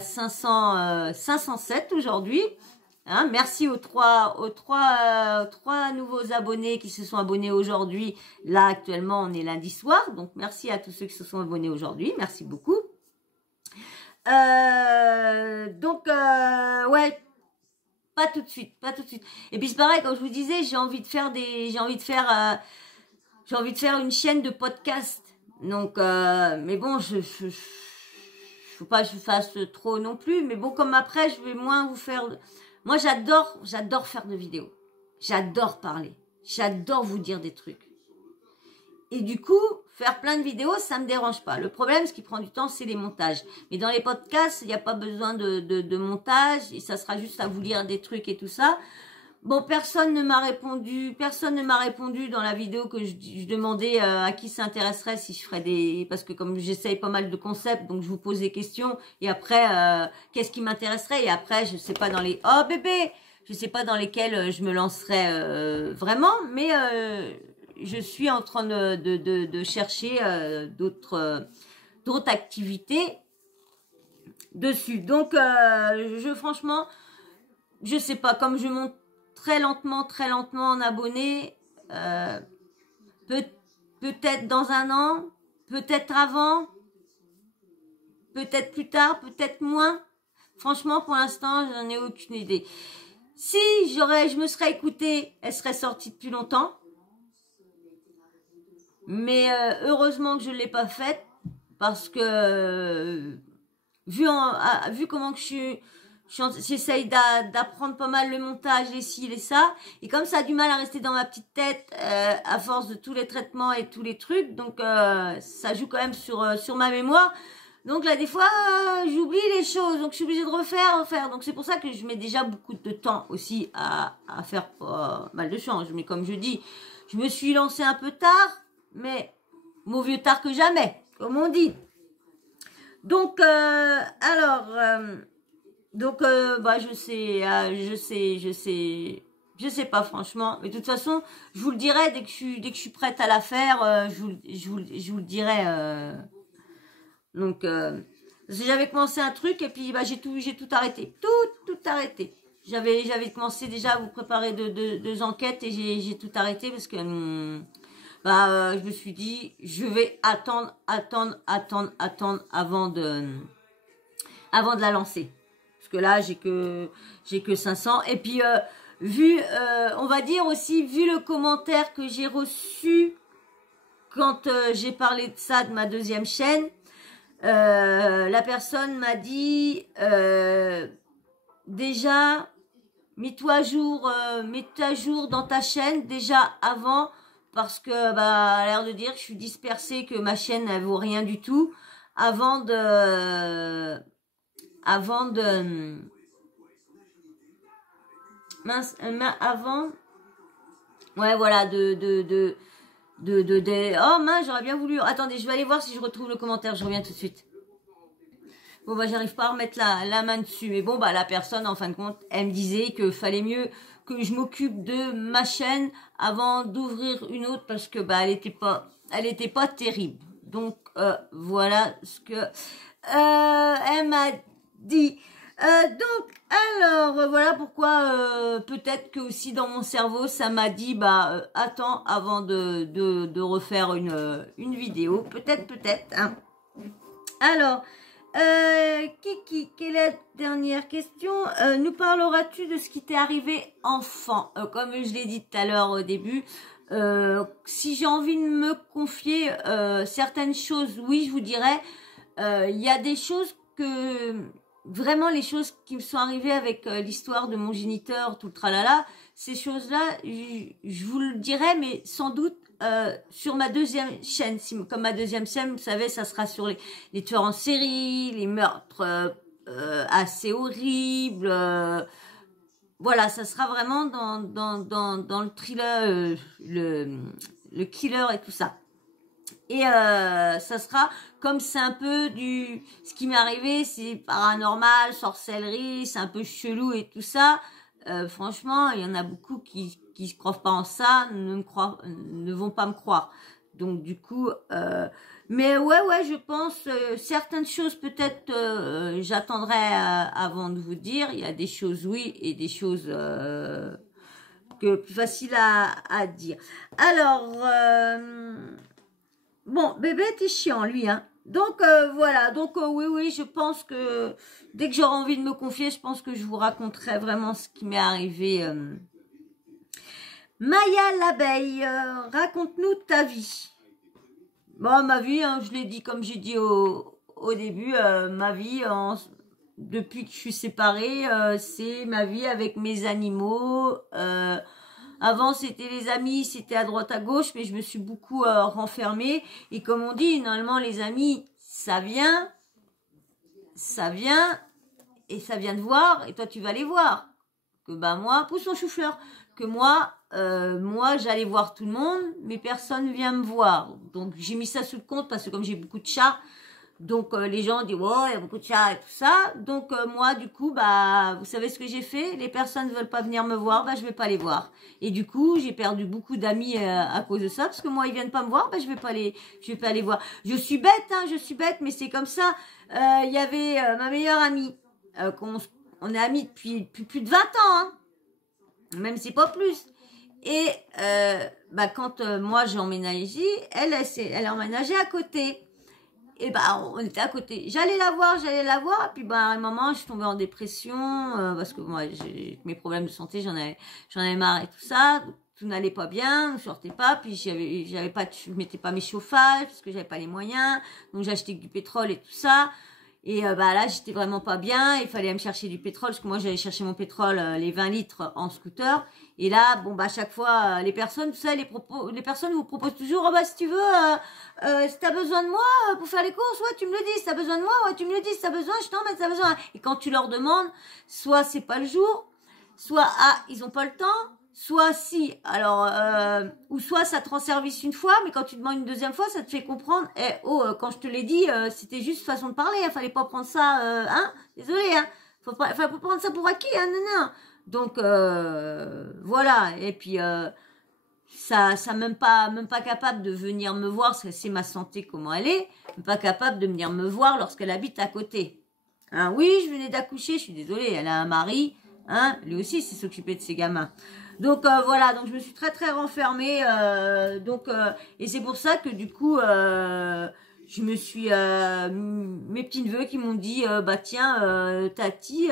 507 aujourd'hui. Hein, merci aux trois nouveaux abonnés qui se sont abonnés aujourd'hui. Là, actuellement, on est lundi soir. Donc, merci à tous ceux qui se sont abonnés aujourd'hui. Merci beaucoup. Ouais, pas tout de suite. Et puis, c'est pareil, comme je vous disais, j'ai envie de faire une chaîne de podcast. Donc, mais bon, faut pas que je fasse trop non plus. Mais bon, comme après, je vais moins vous faire... Moi, j'adore faire de vidéos. J'adore parler. J'adore vous dire des trucs. Et du coup, faire plein de vidéos, ça me dérange pas. Le problème, ce qui prend du temps, c'est les montages. Mais dans les podcasts, il n'y a pas besoin de montage. Et ça sera juste à vous lire des trucs et tout ça. Bon, personne ne m'a répondu dans la vidéo que je demandais à qui s'intéresserait si je ferais des... Parce que comme j'essaye pas mal de concepts, donc je vous pose des questions. Et après, qu'est-ce qui m'intéresserait? Et après, je sais pas dans les... Oh bébé! Je sais pas dans lesquels je me lancerais vraiment. Mais je suis en train de chercher d'autres activités dessus. Donc, franchement, je sais pas, comme je monte très lentement en abonnés, peut-être dans un an, peut-être avant, peut-être plus tard, peut-être moins. Franchement, pour l'instant, j'en ai aucune idée. Si je me serais écoutée, elle serait sortie depuis longtemps. Mais heureusement que je ne l'ai pas faite, parce que vu comment que j'essaye d'apprendre pas mal le montage, les ci, les ça. Et comme ça a du mal à rester dans ma petite tête, à force de tous les traitements et tous les trucs, donc ça joue quand même sur ma mémoire. Donc là, des fois, j'oublie les choses, donc je suis obligée de refaire. Donc c'est pour ça que je mets déjà beaucoup de temps aussi à faire pas mal de choses. Mais comme je dis, je me suis lancée un peu tard, mais mieux vaut tard que jamais, comme on dit. Donc, je sais pas franchement, mais de toute façon, je vous le dirai dès que je suis prête à la faire, je vous le dirai. Donc, parce que j'avais commencé un truc et puis j'ai tout arrêté, tout arrêté. J'avais commencé déjà à vous préparer deux enquêtes et j'ai tout arrêté parce que je me suis dit je vais attendre avant de la lancer. Parce que là, j'ai que 500. Et puis, on va dire aussi, vu le commentaire que j'ai reçu quand j'ai parlé de ça, de ma deuxième chaîne, la personne m'a dit, déjà, mets-toi à jour dans ta chaîne, déjà avant, parce que, bah, elle a l'air de dire que je suis dispersée, que ma chaîne, elle vaut rien du tout, avant de, mince, avant, ouais, voilà, oh mince, j'aurais bien voulu, attendez, je vais aller voir si je retrouve le commentaire, je reviens tout de suite. Bon, bah, j'arrive pas à remettre la main dessus, mais bon, bah, la personne, en fin de compte, elle me disait que fallait mieux que je m'occupe de ma chaîne avant d'ouvrir une autre, parce que, bah, elle était pas terrible. Donc, voilà ce que, elle m'a dit. Donc, alors, voilà pourquoi peut-être que aussi dans mon cerveau, ça m'a dit, bah, attends avant de refaire une vidéo. Peut-être, hein. Alors, Kiki, quelle est la dernière question? Nous parleras-tu de ce qui t'est arrivé enfant? Comme je l'ai dit tout à l'heure au début, si j'ai envie de me confier certaines choses, oui, je vous dirais, il y a des choses que... Vraiment, les choses qui me sont arrivées avec l'histoire de mon géniteur, tout le tralala, ces choses-là, je vous le dirai, mais sans doute sur ma deuxième chaîne. Comme ma deuxième chaîne, vous savez, ça sera sur les tueurs en série, les meurtres assez horribles. Voilà, ça sera vraiment dans le thriller, le killer et tout ça. Et ça sera, comme c'est un peu ce qui m'est arrivé, c'est paranormal, sorcellerie, c'est un peu chelou et tout ça. Franchement, il y en a beaucoup qui se croient pas en ça, ne vont pas me croire. Donc du coup, mais ouais, je pense certaines choses peut-être j'attendrai avant de vous dire. Il y a des choses oui et des choses que plus facile à dire. Alors. Bon, bébé t'es chiant, lui, hein. Donc, voilà. Donc, oui, je pense que dès que j'aurai envie de me confier, je pense que je vous raconterai vraiment ce qui m'est arrivé. Maya l'abeille, raconte-nous ta vie. Bon, ma vie, hein, je l'ai dit comme j'ai dit au début, ma vie, depuis que je suis séparée, c'est ma vie avec mes animaux, avant, c'était les amis, c'était à droite à gauche, mais je me suis beaucoup renfermée. Et comme on dit, normalement, les amis, ça vient, et ça vient de voir, et toi, tu vas les voir. Que bah moi, pousse ton chou-fleur, que moi, j'allais voir tout le monde, mais personne vient me voir. Donc, j'ai mis ça sous le compte, parce que comme j'ai beaucoup de chats, donc les gens disent ouais, il y a beaucoup de chats et tout ça. Donc moi du coup bah vous savez ce que j'ai fait, les personnes ne veulent pas venir me voir, bah je vais pas les voir. Et du coup, j'ai perdu beaucoup d'amis à cause de ça parce que moi ils viennent pas me voir, bah je vais pas les voir. Je suis bête mais c'est comme ça. Il y avait ma meilleure amie on est amis depuis plus de 20 ans hein. Même si c'est pas plus. Et bah quand moi j'ai emménagé, elle a emménagé à côté. Et bah on était à côté. J'allais la voir, et puis bah à un moment je suis tombée en dépression parce que moi j'ai mes problèmes de santé, j'en avais marre et tout ça, tout n'allait pas bien, je sortais pas, puis je mettais pas mes chauffages parce que j'avais pas les moyens, donc j'achetais du pétrole et tout ça. Et bah là j'étais vraiment pas bien, il fallait me chercher du pétrole parce que moi j'allais chercher mon pétrole les 20 litres en scooter. Et là bon bah à chaque fois les personnes, tout ça, les personnes vous proposent toujours oh bah si tu veux si t'as besoin de moi pour faire les courses, ouais tu me le dis, si t'as besoin de moi, ouais tu me le dis, si t'as besoin je t'emmène, si t'as besoin. Et quand tu leur demandes, soit c'est pas le jour, soit ils ont pas le temps, soit si, alors, ou soit ça te rend service une fois, mais quand tu demandes une deuxième fois, ça te fait comprendre, quand je te l'ai dit, c'était juste façon de parler, hein, fallait pas prendre ça, hein, désolé, hein, fallait pas prendre ça pour acquis, hein, non. Donc, voilà, et puis, ça même pas capable de venir me voir, parce que c'est ma santé, comment elle est, même pas capable de venir me voir lorsqu'elle habite à côté. Hein, oui, je venais d'accoucher, je suis désolée, elle a un mari, hein, lui aussi, c'est s'occuper de ses gamins. Donc voilà, donc je me suis très très renfermée, et c'est pour ça que du coup, je me suis, mes petits neveux qui m'ont dit, bah tiens, Tati,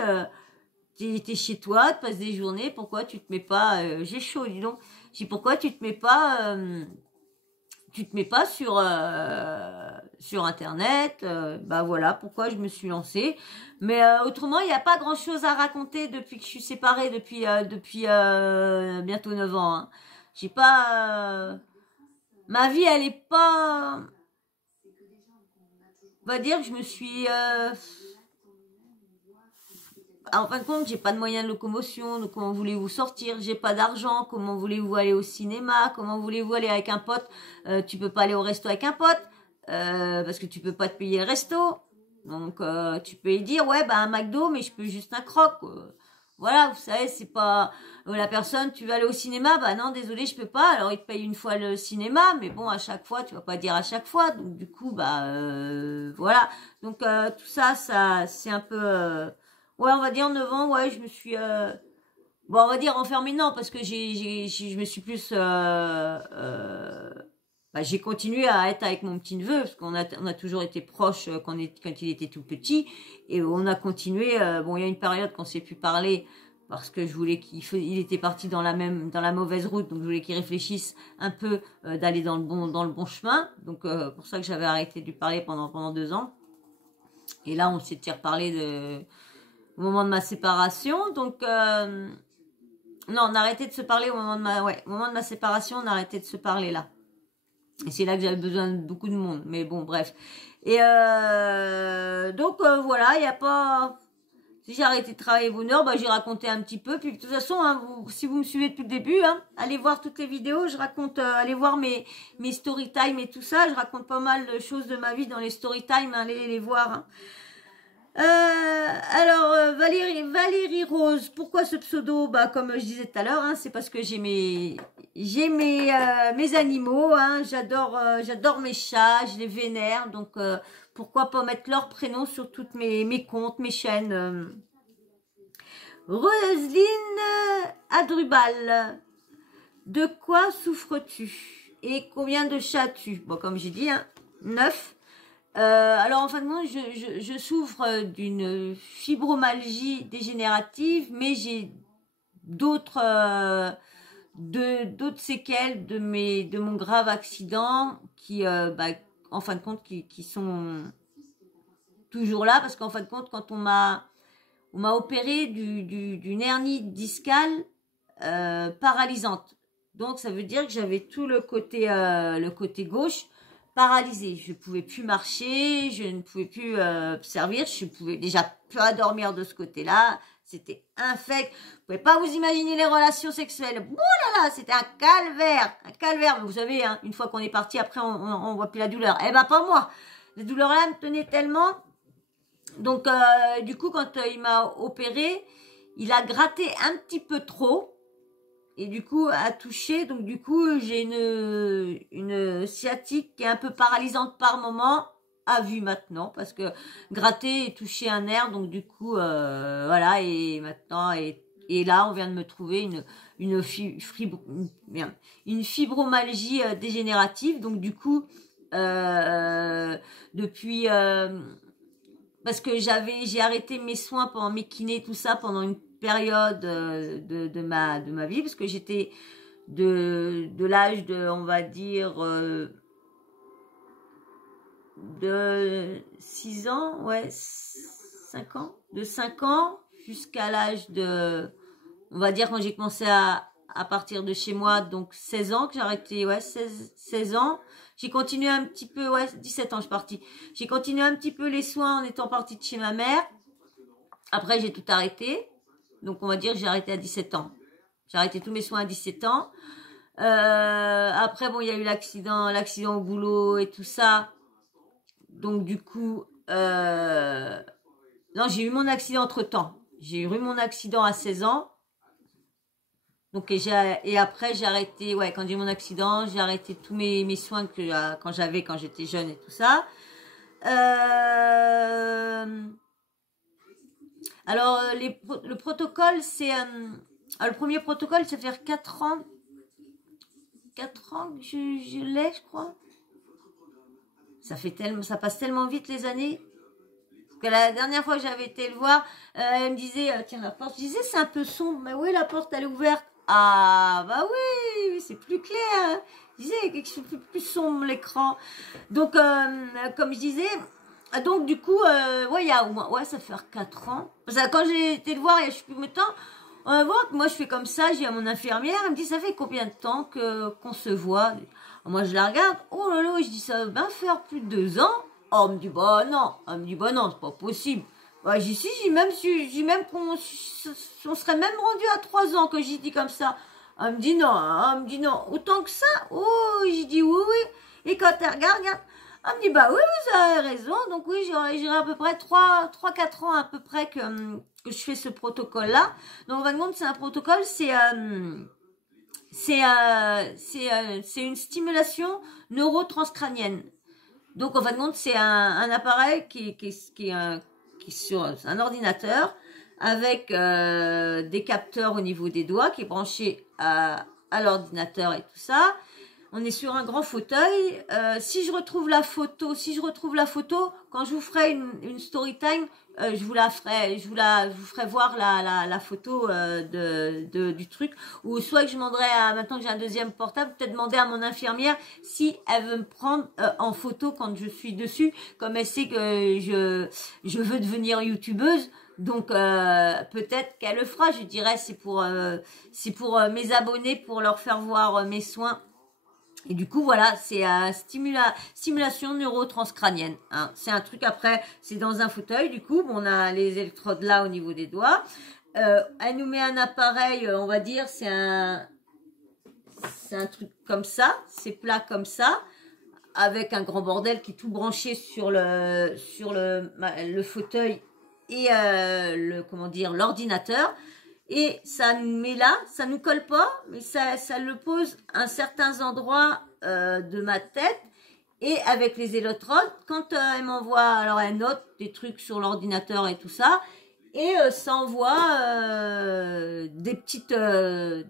t'es chez toi, tu passes des journées, pourquoi tu te mets pas, j'ai chaud, dis donc. Je dis, pourquoi tu te mets pas, sur Internet, bah voilà pourquoi je me suis lancée. Mais autrement, il n'y a pas grand-chose à raconter depuis que je suis séparée, depuis bientôt 9 ans. Hein. J'ai pas... ma vie, elle est pas... On va dire que je me suis... en fin de compte, j'ai pas de moyens de locomotion, donc comment voulez-vous sortir? J'ai pas d'argent, comment voulez-vous aller au cinéma? Comment voulez-vous aller avec un pote? Tu peux pas aller au resto avec un pote, parce que tu peux pas te payer le resto. Donc tu peux lui dire, ouais, bah un McDo, mais je peux juste un croc. Voilà, vous savez, c'est pas... la personne, tu veux aller au cinéma? Bah non, désolé, je peux pas. Alors il te paye une fois le cinéma, mais bon, à chaque fois, tu vas pas dire à chaque fois. Donc du coup, bah voilà. Donc tout ça, c'est un peu... ouais, on va dire 9 ans, ouais, je me suis... bon, on va dire enfermée, non, parce que je me suis plus... bah, j'ai continué à être avec mon petit-neveu, parce on a toujours été proches quand il était tout petit, et on a continué... bon, il y a une période qu'on s'est plus parler, parce que je voulais il était parti dans la mauvaise route, donc je voulais qu'il réfléchisse un peu d'aller dans le bon chemin. Donc, pour ça que j'avais arrêté de lui parler pendant 2 ans. Et là, on s'est reparlé au moment de ma séparation. Donc, non, on a arrêté de se parler au moment de ma séparation, on a arrêté de se parler là. Et c'est là que j'avais besoin de beaucoup de monde. Mais bon, bref. Et donc, voilà, il n'y a pas... Si j'ai arrêté de travailler bonheur, bah, j'ai raconté un petit peu. Puis de toute façon, hein, si vous me suivez depuis le début, hein, allez voir toutes les vidéos. Je raconte, allez voir mes story time et tout ça. Je raconte pas mal de choses de ma vie dans les story time. Hein, allez les voir. Hein. Alors Valérie Rose, pourquoi ce pseudo? Bah comme je disais tout à l'heure, hein, c'est parce que j'ai mes animaux, hein, j'adore mes chats, je les vénère, donc pourquoi pas mettre leur prénom sur toutes mes comptes, mes chaînes. Roselyne Adrubal, de quoi souffres-tu et combien de chats as-tu? Bon, comme j'ai dit, hein, 9. Alors en fin de compte, je souffre d'une fibromyalgie dégénérative, mais j'ai d'autres séquelles de mon grave accident qui, bah, en fin de compte, qui sont toujours là, parce qu'en fin de compte, quand on m'a opéré d'une hernie discale paralysante. Donc ça veut dire que j'avais tout le côté gauche paralysé. Je ne pouvais plus marcher, je ne pouvais plus servir, je pouvais déjà pas dormir de ce côté-là. C'était infect. Vous pouvez pas vous imaginer les relations sexuelles. Oh là là, c'était un calvaire, un calvaire. Mais vous savez, hein, une fois qu'on est parti, après on voit plus la douleur. Eh ben pas moi. La douleur là me tenait tellement. Donc du coup, quand il m'a opéré, il a gratté un petit peu trop. Et du coup, a touché. Donc, du coup, j'ai une sciatique qui est un peu paralysante par moment, à vue maintenant, parce que gratter et toucher un nerf. Donc, du coup, voilà. Et maintenant, et là, on vient de me trouver une fibromyalgie dégénérative. Donc, du coup, depuis... parce que j'ai arrêté mes soins pendant mes kinés, tout ça, pendant une période de ma vie, parce que j'étais de l'âge de, on va dire, de 6 ans, ouais, 5 ans, de 5 ans jusqu'à l'âge de, on va dire, quand j'ai commencé à partir de chez moi, donc 16 ans que j'ai arrêté, ouais, 16 ans. J'ai continué un petit peu, ouais, 17 ans je suis partie. J'ai continué un petit peu les soins en étant partie de chez ma mère. Après, j'ai tout arrêté. Donc, on va dire que j'ai arrêté à 17 ans. J'ai arrêté tous mes soins à 17 ans. Après, bon, il y a eu l'accident au boulot et tout ça. Donc, du coup, non, j'ai eu mon accident entre-temps. J'ai eu mon accident à 16 ans. Donc, et après, j'ai arrêté, ouais, quand j'ai eu mon accident, j'ai arrêté tous mes soins quand j'étais jeune et tout ça. Alors, le protocole, c'est... le premier protocole, ça fait 4 ans. 4 ans que je l'ai, je crois. Ça passe tellement vite les années. Parce que la dernière fois que j'avais été le voir, elle me disait, tiens, la porte, je disais, c'est un peu sombre. Mais oui, la porte, elle est ouverte. Ah, bah oui, c'est plus clair. Je disais, quelque chose de plus sombre, l'écran. Donc, comme je disais, donc du coup, ouais, il y a au moins, ouais, ça fait 4 ans. Parce que quand j'ai été le voir, il y a je sais plus combien de temps, on va voir que moi je fais comme ça, j'ai à mon infirmière, elle me dit, ça fait combien de temps qu'on se voit? Moi je la regarde, oh là là, je dis, ça va bien faire plus de 2 ans. Oh, elle me dit, bah non, elle me dit, bah non, c'est pas possible. Ouais, j'y suis, j'ai même qu'on on serait même rendu à 3 ans que j'y dis comme ça. Elle me dit non, hein, elle me dit non, autant que ça. Oh, j'ai dit oui, oui. Et quand elle regarde, elle me dit bah oui, vous avez raison. Donc oui, j'irai à peu près 3-4 ans à peu près que je fais ce protocole-là. Donc en fin de compte, c'est un protocole, c'est une stimulation neurotranscrânienne. Donc en fin de compte, c'est un appareil qui est sur un ordinateur avec des capteurs au niveau des doigts qui est branché à l'ordinateur et tout ça. On est sur un grand fauteuil. Si je retrouve la photo, quand je vous ferai une story time, je vous ferai voir la photo du truc. Ou soit que je demanderai maintenant que j'ai un deuxième portable, peut-être demander à mon infirmière si elle veut me prendre en photo quand je suis dessus, comme elle sait que je veux devenir youtubeuse. Donc peut-être qu'elle le fera. Je dirais c'est pour mes abonnés, pour leur faire voir mes soins. Et du coup, voilà, c'est stimulation neurotranscrânienne. Hein. C'est un truc, après, c'est dans un fauteuil. Du coup, on a les électrodes là au niveau des doigts. Elle nous met un appareil, on va dire, c'est un truc comme ça. C'est plat comme ça, avec un grand bordel qui est tout branché sur le fauteuil et l'ordinateur. Et ça nous met là, ça nous colle pas, mais ça le pose à certains endroits de ma tête. Et avec les électrodes, quand elle m'envoie, alors elle note des trucs sur l'ordinateur et tout ça, et ça envoie des petites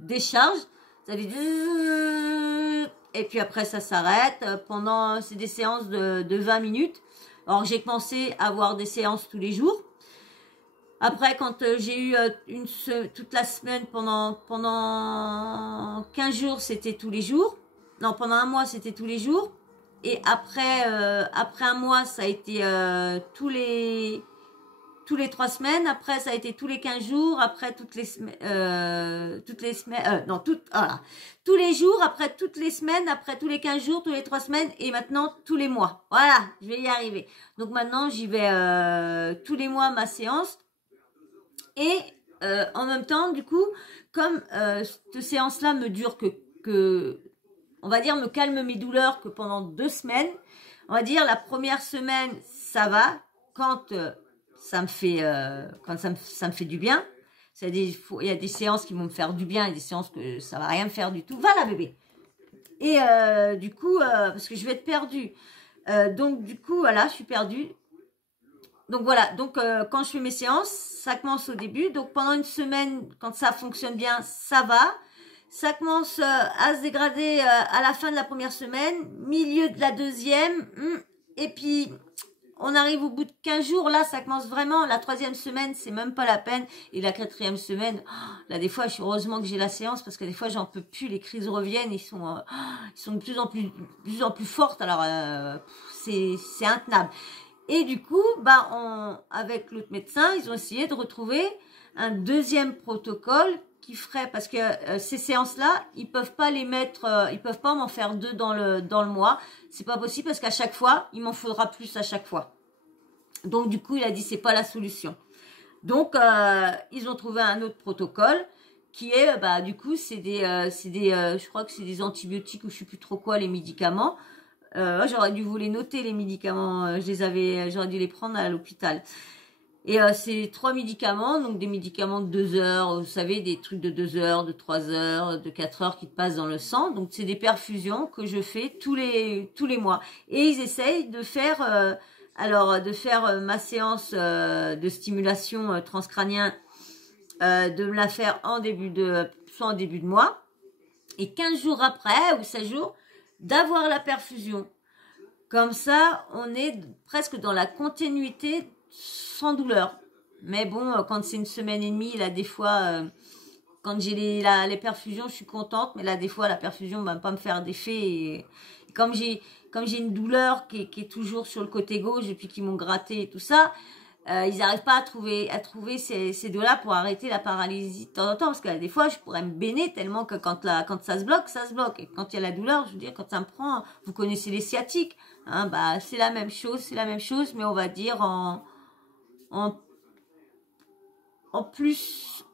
décharges. Ça fait et puis après ça s'arrête. C'est des séances de 20 minutes. Alors j'ai commencé à avoir des séances tous les jours. Après, quand j'ai eu toute la semaine, pendant 15 jours, c'était tous les jours. Non, pendant un mois, c'était tous les jours. Et après un mois, ça a été tous les 3 semaines. Après, ça a été tous les 15 jours. Après, tous les jours. Après, toutes les semaines. Après, tous les 15 jours, tous les 3 semaines. Et maintenant, tous les mois. Voilà, je vais y arriver. Donc maintenant, j'y vais tous les mois, ma séance. Et en même temps, du coup, comme cette séance-là me dure que, on va dire, me calme mes douleurs que pendant 2 semaines, on va dire la première semaine, ça va, quand ça me fait du bien. Il y a des séances qui vont me faire du bien et des séances que ça va rien me faire du tout. Voilà, bébé. Et du coup, parce que je vais être perdue. Donc, du coup, voilà, je suis perdue. Donc voilà, donc quand je fais mes séances, ça commence au début. Donc pendant une semaine, quand ça fonctionne bien, ça va. Ça commence à se dégrader à la fin de la première semaine, milieu de la deuxième. Et puis, on arrive au bout de 15 jours. Là, ça commence vraiment. La 3e semaine, c'est même pas la peine. Et la 4e semaine, là, des fois, je suis heureusement que j'ai la séance parce que des fois, j'en peux plus. Les crises reviennent. Ils sont de plus en plus fortes. Alors, c'est intenable. Et du coup, avec l'autre médecin, ils ont essayé de retrouver un deuxième protocole qui ferait, parce que ces séances-là, ils peuvent pas m'en faire 2 dans le mois. C'est pas possible parce qu'à chaque fois, il m'en faudra plus à chaque fois. Donc du coup, il a dit c'est pas la solution. Donc ils ont trouvé un autre protocole qui est, du coup, je crois que c'est des antibiotiques ou je sais plus trop quoi, les médicaments. J'aurais dû vous les noter, les médicaments. J'aurais dû les prendre à l'hôpital. Et c'est 3 médicaments, donc des médicaments de 2 heures, vous savez, des trucs de 2 heures, de 3 heures, de 4 heures qui te passent dans le sang. Donc c'est des perfusions que je fais tous les mois. Et ils essayent de faire ma séance de stimulation transcrânien, de me la faire soit en début de mois, et 15 jours après, ou 16 jours, d'avoir la perfusion. Comme ça, on est presque dans la continuité sans douleur. Mais bon, quand c'est une semaine et demie, là, des fois, quand j'ai les perfusions, je suis contente. Mais là, des fois, la perfusion va pas me faire d'effet. Et comme j'ai une douleur qui est toujours sur le côté gauche depuis qu'ils m'ont gratté et tout ça, ils n'arrivent pas à trouver ces deux-là pour arrêter la paralysie de temps en temps. Parce que des fois, je pourrais me béner tellement que quand ça se bloque, ça se bloque. Et quand il y a la douleur, je veux dire, quand ça me prend, vous connaissez les sciatiques, hein, bah, c'est la même chose, mais on va dire en plus.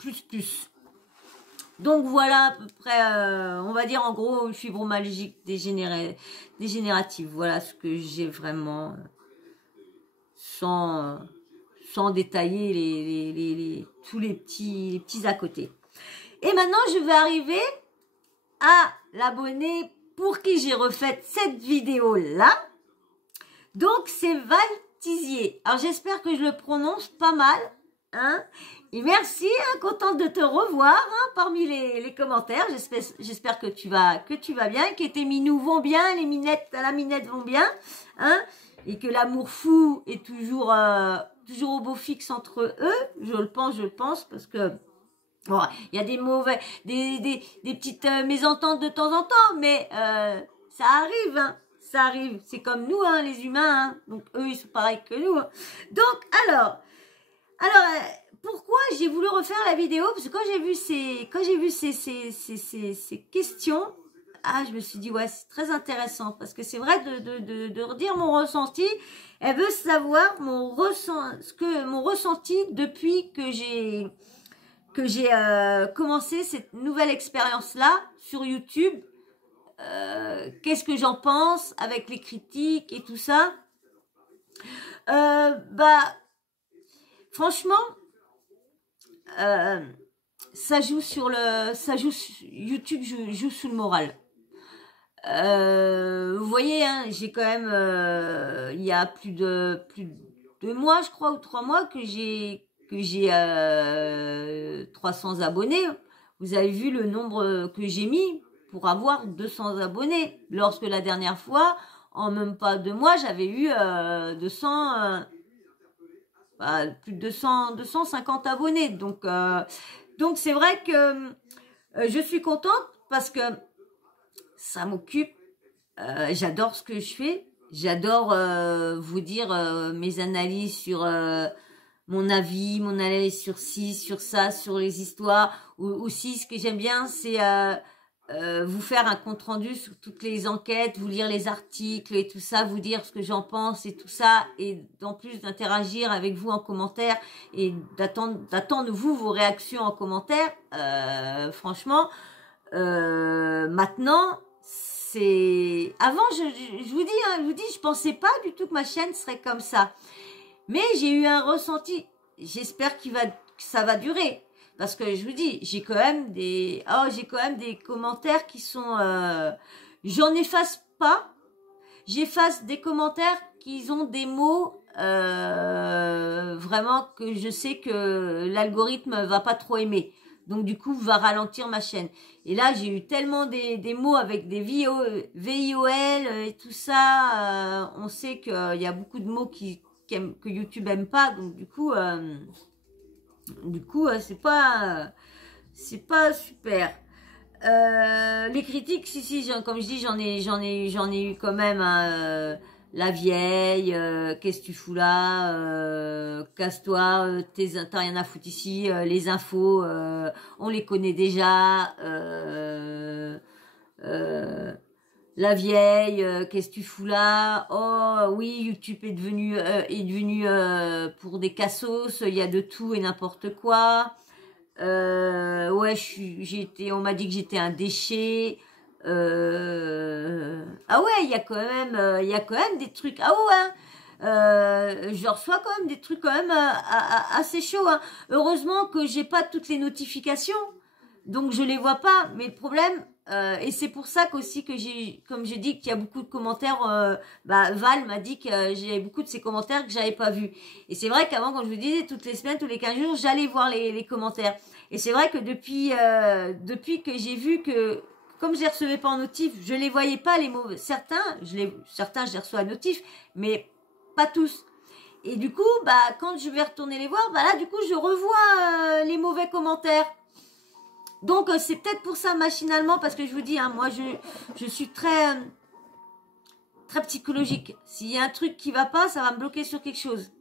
Donc voilà à peu près, on va dire en gros une fibromyalgie dégénérative. Voilà ce que j'ai vraiment sans détailler tous les petits à côté. Et maintenant je vais arriver à l'abonné pour qui j'ai refait cette vidéo là. Donc c'est Val Tizier. Alors j'espère que je le prononce pas mal, hein. Et merci, hein, contente de te revoir, hein, parmi les commentaires. J'espère que tu vas bien, que tes minous vont bien, les minettes à la minette vont bien, hein, et que l'amour fou est toujours au beau fixe entre eux. Je le pense, parce que bon, il y a des petites mésententes de temps en temps, mais ça arrive, hein. Ça arrive, c'est comme nous, hein, les humains, hein. Donc eux, ils sont pareils que nous, hein. Donc, alors, pourquoi j'ai voulu refaire la vidéo? Parce que quand j'ai vu ces questions, je me suis dit, ouais, c'est très intéressant, parce que c'est vrai de redire mon ressenti. Elle veut savoir mon ressenti depuis que j'ai commencé cette nouvelle expérience-là sur YouTube. Qu'est-ce que j'en pense avec les critiques et tout ça. Franchement, YouTube joue sous le moral. Vous voyez, hein, j'ai quand même, il y a plus de 2 mois, je crois, ou 3 mois que j'ai 300 abonnés. Vous avez vu le nombre que j'ai mis pour avoir 200 abonnés. Lorsque la dernière fois, en même pas 2 mois, j'avais eu plus de 250 abonnés. Donc c'est vrai que je suis contente parce que ça m'occupe. J'adore ce que je fais. J'adore vous dire mes analyses sur mon avis, mon analyse sur ci, sur ça, sur les histoires. Aussi, ce que j'aime bien, c'est vous faire un compte rendu sur toutes les enquêtes, vous lire les articles et tout ça, vous dire ce que j'en pense et tout ça, et en plus d'interagir avec vous en commentaire et d'attendre vous vos réactions en commentaire. Franchement, maintenant, c'est avant je vous dis, je pensais pas du tout que ma chaîne serait comme ça, mais j'ai eu un ressenti. J'espère que ça va durer. Parce que je vous dis, j'ai quand même des commentaires qui sont, j'en efface pas. J'efface des commentaires qui ont des mots, vraiment que je sais que l'algorithme va pas trop aimer. Donc du coup, va ralentir ma chaîne. Et là, j'ai eu tellement des mots avec des VIOL et tout ça. On sait qu'il y a beaucoup de mots que YouTube aime pas. Donc du coup, c'est pas super. Les critiques, si, comme je dis, j'en ai eu quand même. La vieille, qu'est-ce que tu fous là, casse-toi, t'as rien à foutre ici, les infos, on les connaît déjà. La vieille, qu'est-ce que tu fous là? Oh oui, YouTube est devenu pour des cassos, il y a de tout et n'importe quoi. Ouais, on m'a dit que j'étais un déchet. Ah ouais, il y a quand même des trucs. Ah ouais, je reçois quand même des trucs quand même assez chauds, hein. Heureusement que j'ai pas toutes les notifications, donc je les vois pas. Mais le problème, et c'est pour ça qu'aussi que comme je dis qu'il y a beaucoup de commentaires, Val m'a dit que j'avais beaucoup de ces commentaires que j'avais pas vus. Et c'est vrai qu'avant, quand je vous disais, toutes les semaines, tous les 15 jours, j'allais voir les commentaires. Et c'est vrai que depuis que j'ai vu que, comme je les recevais pas en notif, je les voyais pas les mots. Certains, je les reçois en notif, mais pas tous. Et du coup, bah, quand je vais retourner les voir, bah là, du coup, je revois les mauvais commentaires. Donc, c'est peut-être pour ça, machinalement, parce que je vous dis, hein, moi, je suis très, très psychologique. S'il y a un truc qui va pas, ça va me bloquer sur quelque chose.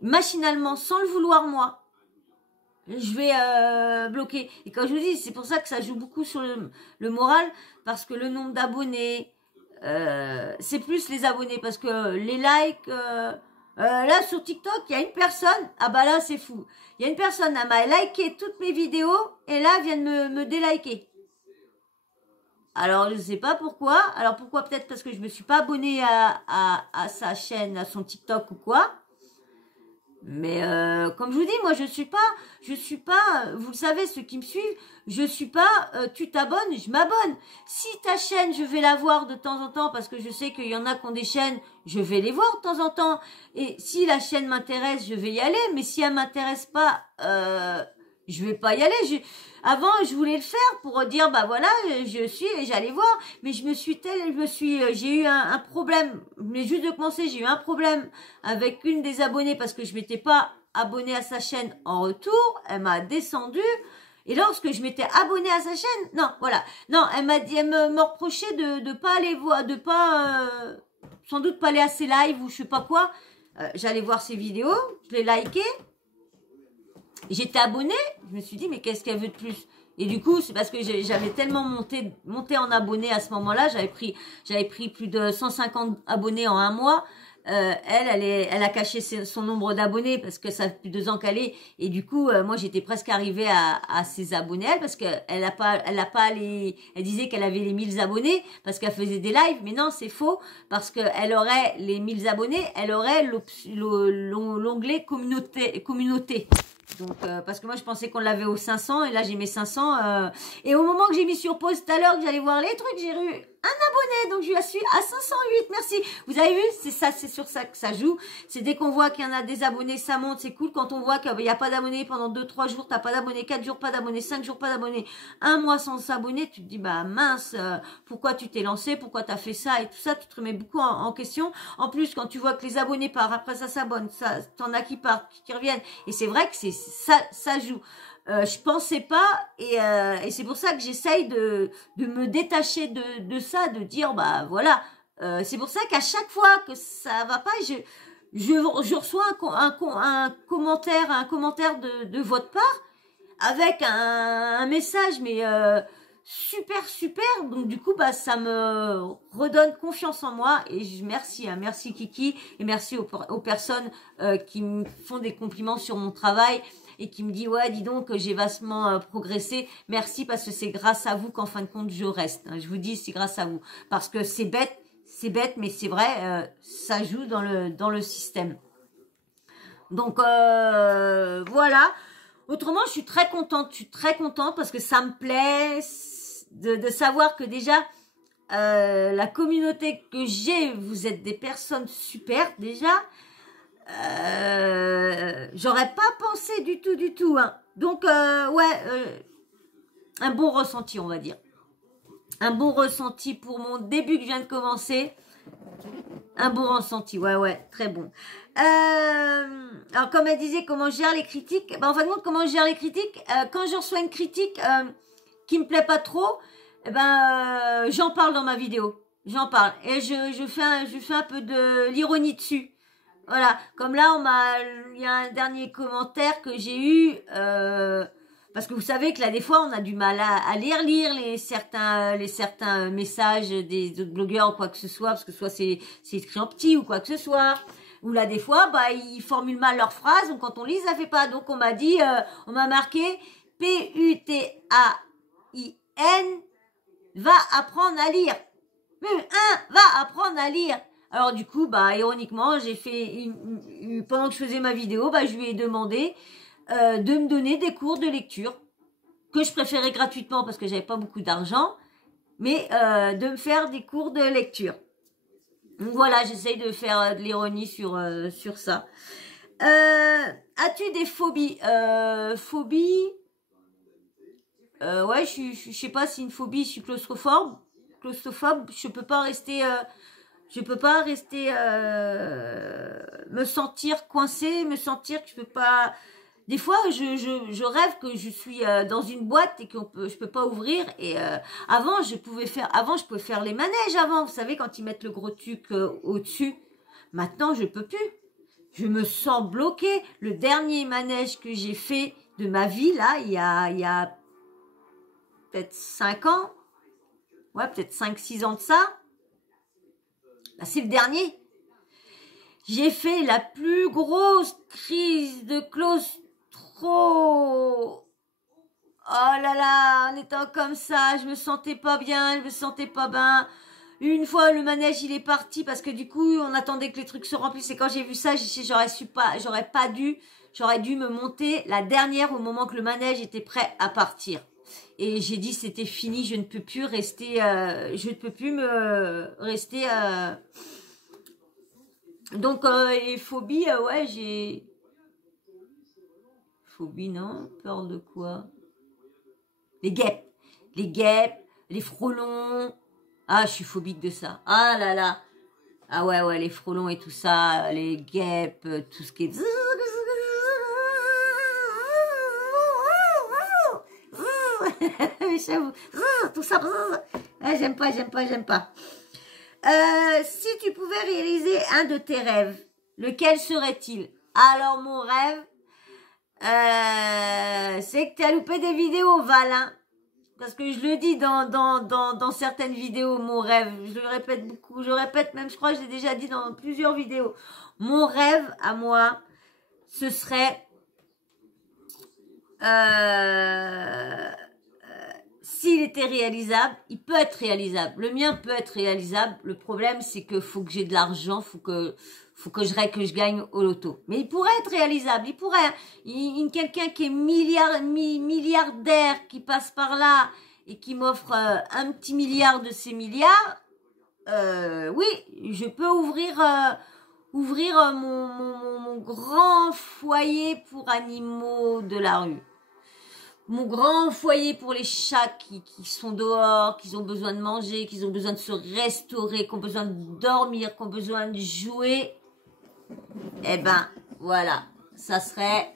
Machinalement, sans le vouloir, moi, je vais bloquer. Et quand je vous dis, c'est pour ça que ça joue beaucoup sur le moral, parce que le nombre d'abonnés, c'est plus les abonnés, parce que les likes, là sur TikTok, il y a une personne, ah bah là c'est fou, il y a une personne, elle m'a liké toutes mes vidéos, et là elle vient de me déliker. Alors je sais pas pourquoi, alors pourquoi, peut-être parce que je me suis pas abonnée à sa chaîne, à son TikTok ou quoi. Mais comme je vous dis, moi je suis pas, vous le savez ceux qui me suivent, je suis pas, tu t'abonnes, je m'abonne. Si ta chaîne, je vais la voir de temps en temps parce que je sais qu'il y en a qui ont des chaînes, je vais les voir de temps en temps. Et si la chaîne m'intéresse, je vais y aller. Mais si elle m'intéresse pas, je vais pas y aller. Avant, je voulais le faire pour dire, bah voilà, je suis et j'allais voir. Mais j'ai eu un problème. Mais juste de commencer, j'ai eu un problème avec une des abonnées parce que je m'étais pas abonnée à sa chaîne en retour. Elle m'a descendu. Et lorsque je m'étais abonnée à sa chaîne, non, voilà. Non, elle m'a dit, elle me reprochait de pas aller voir, de pas, sans doute pas aller à ses lives ou je sais pas quoi. J'allais voir ses vidéos, je les likais. J'étais abonnée, je me suis dit, mais qu'est-ce qu'elle veut de plus? Et du coup, c'est parce que j'avais tellement monté en abonnés à ce moment-là, j'avais pris plus de 150 abonnés en un mois. Elle a caché son nombre d'abonnés parce que ça fait plus de 2 ans qu'elle est. Et du coup, moi, j'étais presque arrivée à ses abonnés, elle, parce que elle disait qu'elle avait les 1000 abonnés parce qu'elle faisait des lives. Mais non, c'est faux parce que elle aurait les 1000 abonnés, elle aurait l'onglet communauté. Donc, parce que moi, je pensais qu'on l'avait aux 500 et là, j'ai mes 500. Et au moment que j'ai mis sur pause tout à l'heure, que j'allais voir les trucs, j'ai eu un abonné. Donc, je la suis à 508. Merci. Vous avez vu? C'est sur ça que ça joue. C'est dès qu'on voit qu'il y en a des abonnés, ça monte. C'est cool. Quand on voit qu'il n'y a pas d'abonnés pendant 2-3 jours, t'as pas d'abonnés, 4 jours, pas d'abonnés, 5 jours, pas d'abonnés, un mois sans s'abonner, tu te dis, bah, mince, pourquoi tu t'es lancé? Pourquoi t'as fait ça? Et tout ça, tu te remets beaucoup en question. En plus, quand tu vois que les abonnés partent, après ça s'abonne, t'en as qui partent, qui reviennent. Et c'est vrai que ça joue. Je pensais pas et c'est pour ça que j'essaye de me détacher de ça, de dire bah voilà. C'est pour ça qu'à chaque fois que ça va pas, je reçois un commentaire de votre part avec un message mais super. Donc du coup bah ça me redonne confiance en moi et merci Kiki et merci aux personnes qui me font des compliments sur mon travail et qui me dit ouais dis donc j'ai vastement progressé. Merci parce que c'est grâce à vous qu'en fin de compte je reste. Je vous dis c'est grâce à vous parce que c'est bête mais c'est vrai ça joue dans le système. Donc voilà. Autrement, je suis très contente parce que ça me plaît de savoir que déjà la communauté que j'ai, vous êtes des personnes super déjà. J'aurais pas pensé du tout. Hein. Donc ouais, un bon ressenti, on va dire. Un bon ressenti pour mon début que je viens de commencer. Un bon ressenti, ouais, très bon. Alors, comme elle disait, comment je gère les critiques? Ben, en fin de compte, comment je gère les critiques? Quand je reçois une critique qui me plaît pas trop, j'en parle dans ma vidéo. J'en parle. Et je fais un peu de l'ironie dessus. Voilà. Comme là, il y a un dernier commentaire que j'ai eu, parce que vous savez que là, des fois, on a du mal à lire les certains messages des autres blogueurs ou quoi que ce soit, parce que soit c'est écrit en petit ou quoi que ce soit. Ou là, des fois, ils formulent mal leurs phrases, donc quand on lit, ça fait pas. Donc, on m'a dit, on m'a marqué Putain, va apprendre à lire. Va apprendre à lire. Alors, du coup, ironiquement, j'ai fait, pendant que je faisais ma vidéo, je lui ai demandé de me donner des cours de lecture que je préférais gratuitement parce que j'avais pas beaucoup d'argent, mais de me faire des cours de lecture. Donc voilà, j'essaye de faire de l'ironie sur ça. As-tu des phobies? Phobie, ouais, je sais pas si une phobie, je suis claustrophobe, je peux pas rester Je peux pas rester, me sentir coincée, me sentir que je peux pas. Des fois, je rêve que je suis dans une boîte et je peux pas ouvrir. Et avant, je pouvais faire les manèges avant. Vous savez, quand ils mettent le gros truc au-dessus. Maintenant, je peux plus. Je me sens bloquée. Le dernier manège que j'ai fait de ma vie, là, il y a peut-être 5 ans. Ouais, peut-être 5-6 ans de ça. Bah, c'est le dernier. J'ai fait la plus grosse crise de claustro. Oh là là, en étant comme ça, je me sentais pas bien, je me sentais pas bien. Une fois, le manège, il est parti parce que du coup, on attendait que les trucs se remplissent. Et quand j'ai vu ça, j'aurais dû me monter la dernière au moment que le manège était prêt à partir. Et j'ai dit, c'était fini, je ne peux plus rester, je ne peux plus me rester. Donc, les phobies, ouais, j'ai. Phobie, non? Peur de quoi? Les guêpes. Les guêpes, les frelons. Ah, je suis phobique de ça. Ah là là. Ah ouais, les frelons et tout ça, les guêpes, tout ce qui est... tout ça. Ah, j'aime pas. Si tu pouvais réaliser un de tes rêves, lequel serait-il? Alors, mon rêve, c'est que tu as loupé des vidéos, Val, hein. Parce que je le dis dans certaines vidéos, mon rêve, je le répète beaucoup, je répète même, je crois que je l'ai déjà dit dans plusieurs vidéos. Mon rêve, à moi, ce serait... s'il était réalisable, il peut être réalisable. Le mien peut être réalisable. Le problème, c'est que faut que j'ai de l'argent, faut que je gagne au loto. Mais il pourrait être réalisable. Il pourrait. Quelqu'un qui est milliardaire, qui passe par là et qui m'offre un petit milliard de ces milliards, oui, je peux ouvrir mon grand foyer pour animaux de la rue. Mon grand foyer pour les chats qui sont dehors, qui ont besoin de manger, qui ont besoin de se restaurer, qui ont besoin de dormir, qui ont besoin de jouer. Eh ben, voilà. Ça serait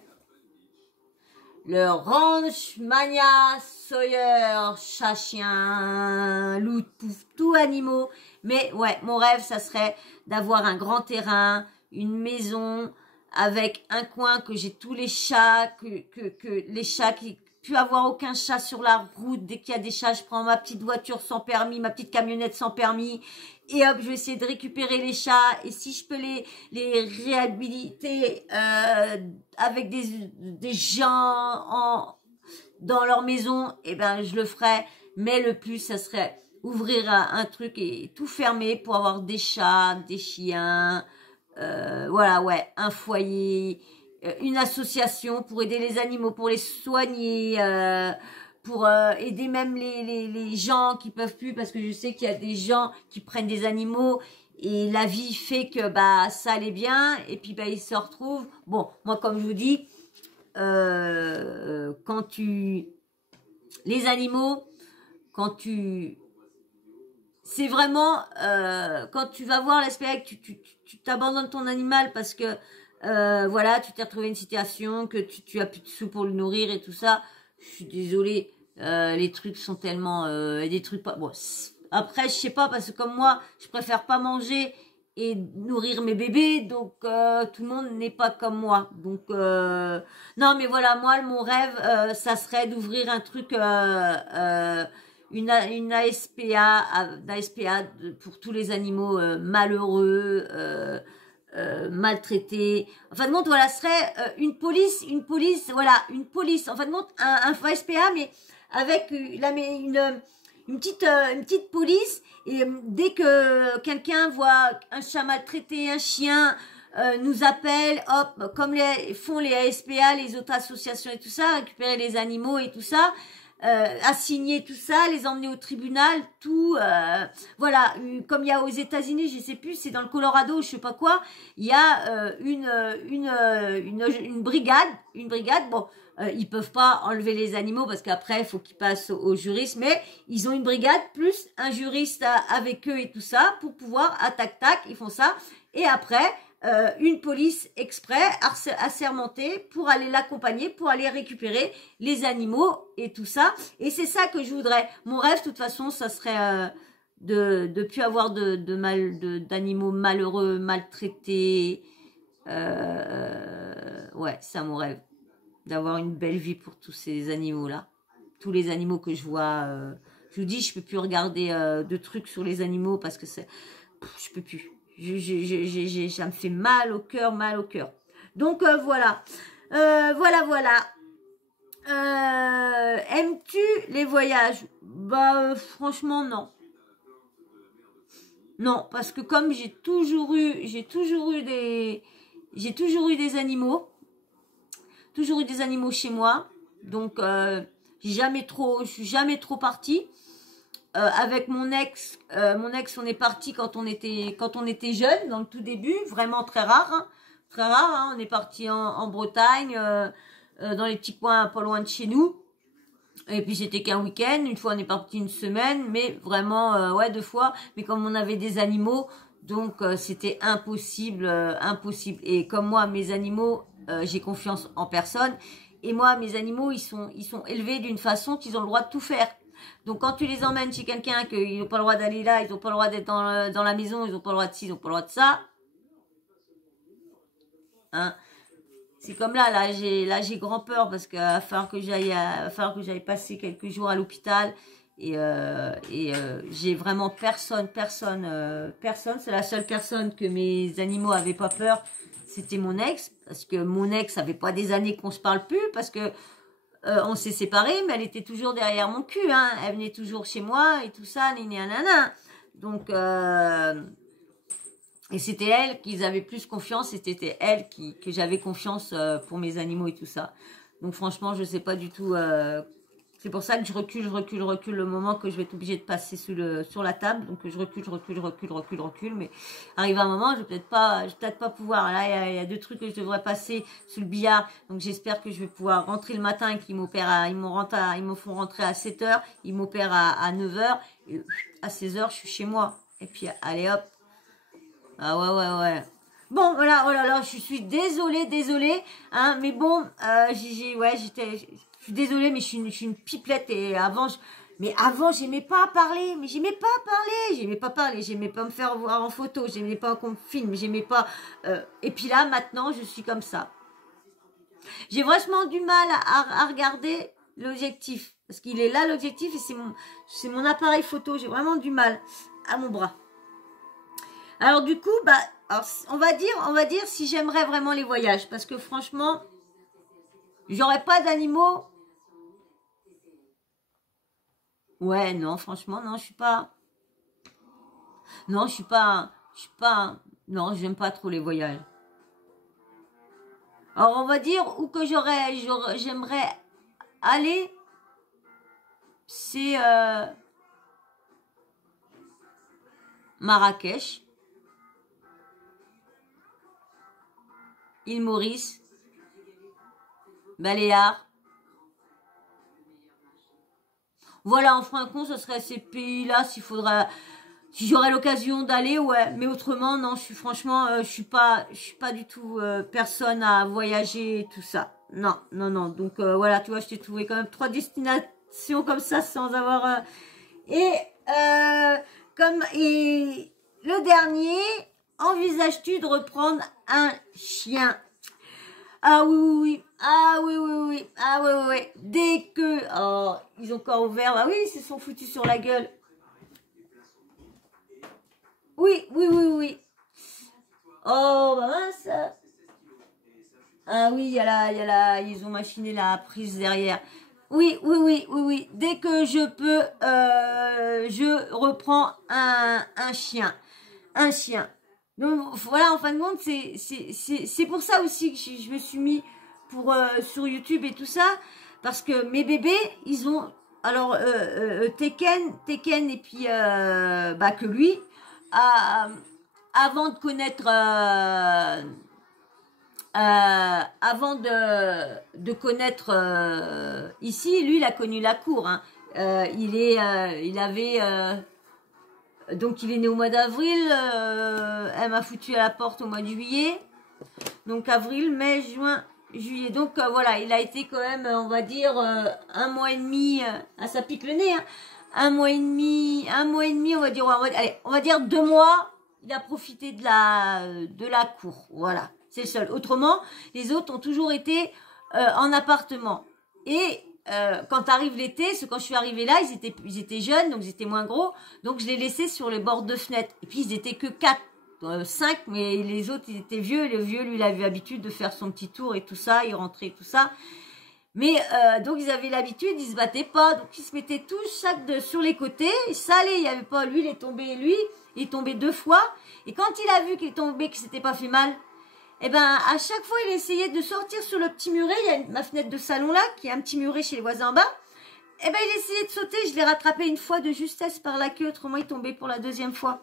le Ranch Mania Sawyer, chat, chien, loup, pouf, tout animaux. Mais ouais, mon rêve, ça serait d'avoir un grand terrain, une maison avec un coin que j'ai tous les chats, que les chats qui plus avoir aucun chat sur la route. Dès qu'il y a des chats, je prends ma petite voiture sans permis, ma petite camionnette sans permis. Et hop, je vais essayer de récupérer les chats. Et si je peux les réhabiliter avec des gens dans leur maison, eh ben je le ferai. Mais le plus, ça serait ouvrir un truc et tout fermer pour avoir des chats, des chiens. Voilà, ouais, un foyer, une association pour aider les animaux, pour les soigner, pour aider même les gens qui peuvent plus, parce que je sais qu'il y a des gens qui prennent des animaux et la vie fait que bah ça allait bien et puis bah ils se retrouvent. Bon, moi comme je vous dis, les animaux, c'est vraiment quand tu vas voir l'aspect que tu t'abandonnes ton animal parce que voilà, tu t'es retrouvé une situation que tu as plus de sous pour le nourrir et tout ça. Je suis désolée, les trucs sont tellement des trucs pas bon. Après, je sais pas parce que comme moi, je préfère pas manger et nourrir mes bébés, donc tout le monde n'est pas comme moi. Donc non, mais voilà, moi mon rêve, ça serait d'ouvrir un truc une ASPA, pour tous les animaux malheureux, maltraités. En fin de compte, voilà, ce serait une police, voilà, une police. En fin de compte, un ASPA, mais avec une petite police. Et dès que quelqu'un voit un chat maltraité, un chien, nous appelle, hop, comme font les ASPA, les autres associations et tout ça, récupérer les animaux et tout ça. Assigner tout ça, les emmener au tribunal, tout, voilà, comme il y a aux États-Unis, je sais plus, c'est dans le Colorado, je sais pas quoi, il y a une brigade, bon, Ils peuvent pas enlever les animaux parce qu'après, il faut qu'ils passent au juriste. Mais ils ont une brigade plus un juriste avec eux et tout ça pour pouvoir, tac, ils font ça. Et après, une police exprès assermentée pour aller l'accompagner, pour aller récupérer les animaux et tout ça. Et c'est ça que je voudrais. Mon rêve, de toute façon, ça serait de plus avoir d'animaux malheureux, maltraités. Ouais, c'est mon rêve. D'avoir une belle vie pour tous ces animaux-là. Tous les animaux que je vois. Je vous dis, je peux plus regarder de trucs sur les animaux parce que je peux plus. Ça me fait mal au cœur, mal au cœur. Donc voilà. Voilà. Aimes-tu les voyages? Bah franchement non. Non, parce que comme j'ai toujours eu des animaux. Toujours eu des animaux chez moi. Donc je suis jamais trop partie. Avec mon ex, on est parti quand on était jeune, dans le tout début, vraiment très rare, hein. On est parti en Bretagne, dans les petits coins pas loin de chez nous. Et puis c'était qu'un week-end. Une fois on est parti une semaine, mais vraiment 2 fois. Mais comme on avait des animaux, donc c'était impossible. Et comme moi, mes animaux, j'ai confiance en personne. Et moi, mes animaux, ils sont élevés d'une façon qu'ils ont le droit de tout faire. Donc quand tu les emmènes chez quelqu'un, qu'ils n'ont pas le droit d'aller là, ils n'ont pas le droit d'être dans la maison, ils n'ont pas le droit de ci, ils n'ont pas le droit de ça. Hein. C'est comme là j'ai grand peur parce qu'il va falloir que j'aille passer quelques jours à l'hôpital et j'ai vraiment personne. C'est la seule personne que mes animaux avaient pas peur, c'était mon ex, parce que mon ex, ça fait pas des années qu'on se parle plus parce que on s'est séparés, mais elle était toujours derrière mon cul, hein. Elle venait toujours chez moi et tout ça, nanana. Donc, et c'était elle qu'ils avaient plus confiance, et c'était elle que j'avais confiance pour mes animaux et tout ça. Donc franchement, je sais pas du tout. C'est pour ça que je recule le moment que je vais être obligée de passer sur la table. Donc je recule. Mais arrive un moment, je vais peut-être pas pouvoir. Là, il y a 2 trucs que je devrais passer sous le billard. Donc j'espère que je vais pouvoir rentrer le matin et qu'ils m'opèrent ils me font rentrer à 7h. Ils m'opèrent à 9h. Et à 16h, je suis chez moi. Et puis, allez hop. Ah ouais. Bon, voilà, oh là là, je suis désolée, hein, mais bon, je suis désolée, mais je suis une pipelette et avant, j'aimais pas parler, j'aimais pas me faire voir en photo, j'aimais pas qu'on me filme, j'aimais pas, et puis là, maintenant, je suis comme ça. J'ai vachement du mal à regarder l'objectif, parce qu'il est là, l'objectif, et c'est mon appareil photo, j'ai vraiment du mal à mon bras. Alors du coup, alors, on va dire si j'aimerais vraiment les voyages, parce que franchement, j'aurais pas d'animaux. Ouais, non, franchement, non, je suis pas. Non, non, j'aime pas trop les voyages. Alors on va dire où que j'aimerais aller, c'est Marrakech. Île Maurice, Baléares. Voilà, en fin de compte, ce serait ces pays-là si j'aurais l'occasion d'aller, ouais. Mais autrement, non, je suis pas du tout personne à voyager et tout ça. Non. Donc voilà, tu vois, je t'ai trouvé quand même 3 destinations comme ça sans avoir. Et le dernier. Envisages-tu de reprendre un chien? Ah oui. Dès que ils ont encore ouvert, bah oui, ils se sont foutus sur la gueule. Oui. Oh bah mince. Ah oui, ils ont machiné la prise derrière. Oui. Dès que je peux, je reprends un chien. Donc voilà, en fin de compte, c'est pour ça aussi que je me suis mis sur YouTube et tout ça, parce que mes bébés, ils ont alors Tekken et puis que lui avant de connaître avant de connaître ici, lui, il a connu la cour. Hein. Donc il est né au mois d'avril. Elle m'a foutu à la porte au mois de juillet. Donc avril, mai, juin, juillet. Donc voilà, il a été quand même, on va dire, 1 mois et demi. Ça pique le nez. Hein. 1 mois et demi, on va dire, allez, on va dire 2 mois. Il a profité de la cour. Voilà. C'est le seul. Autrement, les autres ont toujours été en appartement. Et quand arrive l'été, parce que quand je suis arrivée là, ils étaient jeunes, donc ils étaient moins gros. Donc je les laissais sur les bords de fenêtre. Et puis ils étaient que 4, 5, mais les autres, ils étaient vieux. Le vieux, lui, il avait l'habitude de faire son petit tour et tout ça. Il rentrait tout ça. Mais donc ils avaient l'habitude, ils se battaient pas. Donc ils se mettaient tous sur les côtés. Ça allait, il y avait pas. Lui, il est tombé 2 fois. Et quand il a vu qu'il est tombé, qu'il s'était pas fait mal, eh ben, à chaque fois, il essayait de sortir sur le petit muret. Il y a ma fenêtre de salon là, qui est un petit muret chez les voisins en bas. Eh ben, il essayait de sauter. Je l'ai rattrapé une fois de justesse par la queue. Autrement, il tombait pour la 2e fois.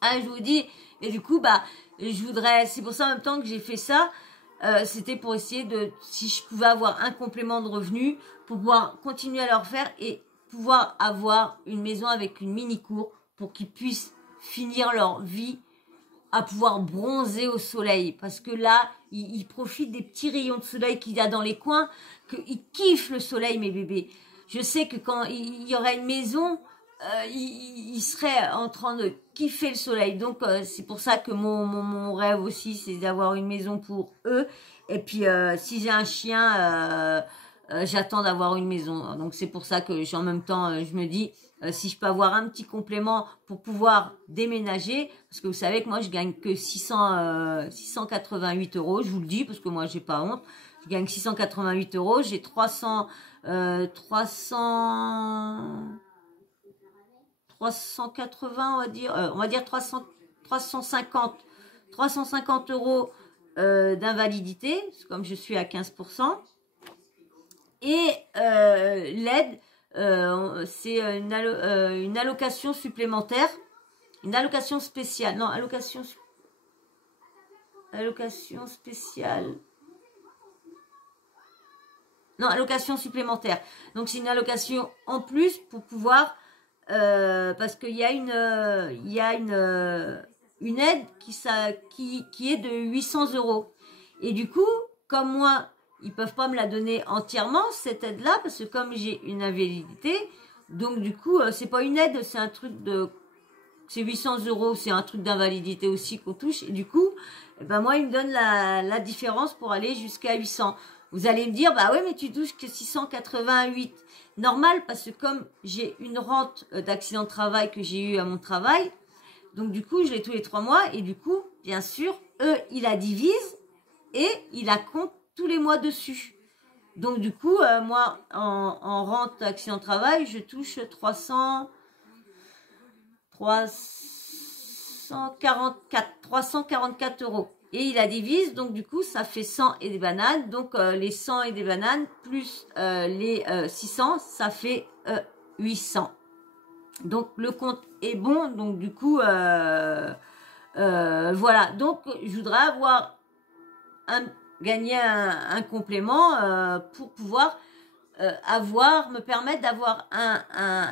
Ah, je vous dis. Et du coup, c'est pour ça en même temps que j'ai fait ça. C'était pour essayer si je pouvais avoir un complément de revenus, pour pouvoir continuer à leur faire et pouvoir avoir une maison avec une mini-cour pour qu'ils puissent finir leur vie à pouvoir bronzer au soleil. Parce que là, ils profitent des petits rayons de soleil qu'il y a dans les coins, qu'ils kiffent le soleil, mes bébés. Je sais que quand il y aurait une maison, ils seraient en train de kiffer le soleil. Donc, c'est pour ça que mon rêve aussi, c'est d'avoir une maison pour eux. Et puis, si j'ai un chien, j'attends d'avoir une maison. Donc, c'est pour ça que en même temps, je me dis... si je peux avoir un petit complément pour pouvoir déménager, parce que vous savez que moi je gagne que 688 €, je vous le dis parce que moi j'ai pas honte, je gagne 688 €, j'ai 380 on va dire 350 € d'invalidité, comme je suis à 15%, et l'aide, c'est une allocation supplémentaire, une allocation spéciale, non, allocation spéciale, non, allocation supplémentaire. Donc c'est une allocation en plus pour pouvoir, parce qu'il y a une aide qui est de 800 €. Et du coup, comme moi, ils peuvent pas me la donner entièrement, cette aide-là, parce que comme j'ai une invalidité, donc du coup, c'est pas une aide, c'est un truc c'est 800 €, c'est un truc d'invalidité aussi qu'on touche, et du coup, moi, ils me donnent la différence pour aller jusqu'à 800. Vous allez me dire, bah ouais, mais tu touches que 688. Normal, parce que comme j'ai une rente d'accident de travail que j'ai eu à mon travail, donc du coup, je l'ai tous les 3 mois, et du coup, bien sûr, eux, ils la divisent, et ils la comptent tous les mois dessus. Donc du coup, moi, en rente accident de travail, je touche 344 €. Et il la divise, donc du coup, ça fait 100 et des bananes. Donc les 100 et des bananes plus les 600, ça fait 800. Donc le compte est bon. Donc du coup, voilà. Donc je voudrais avoir gagner un complément pour pouvoir me permettre d'avoir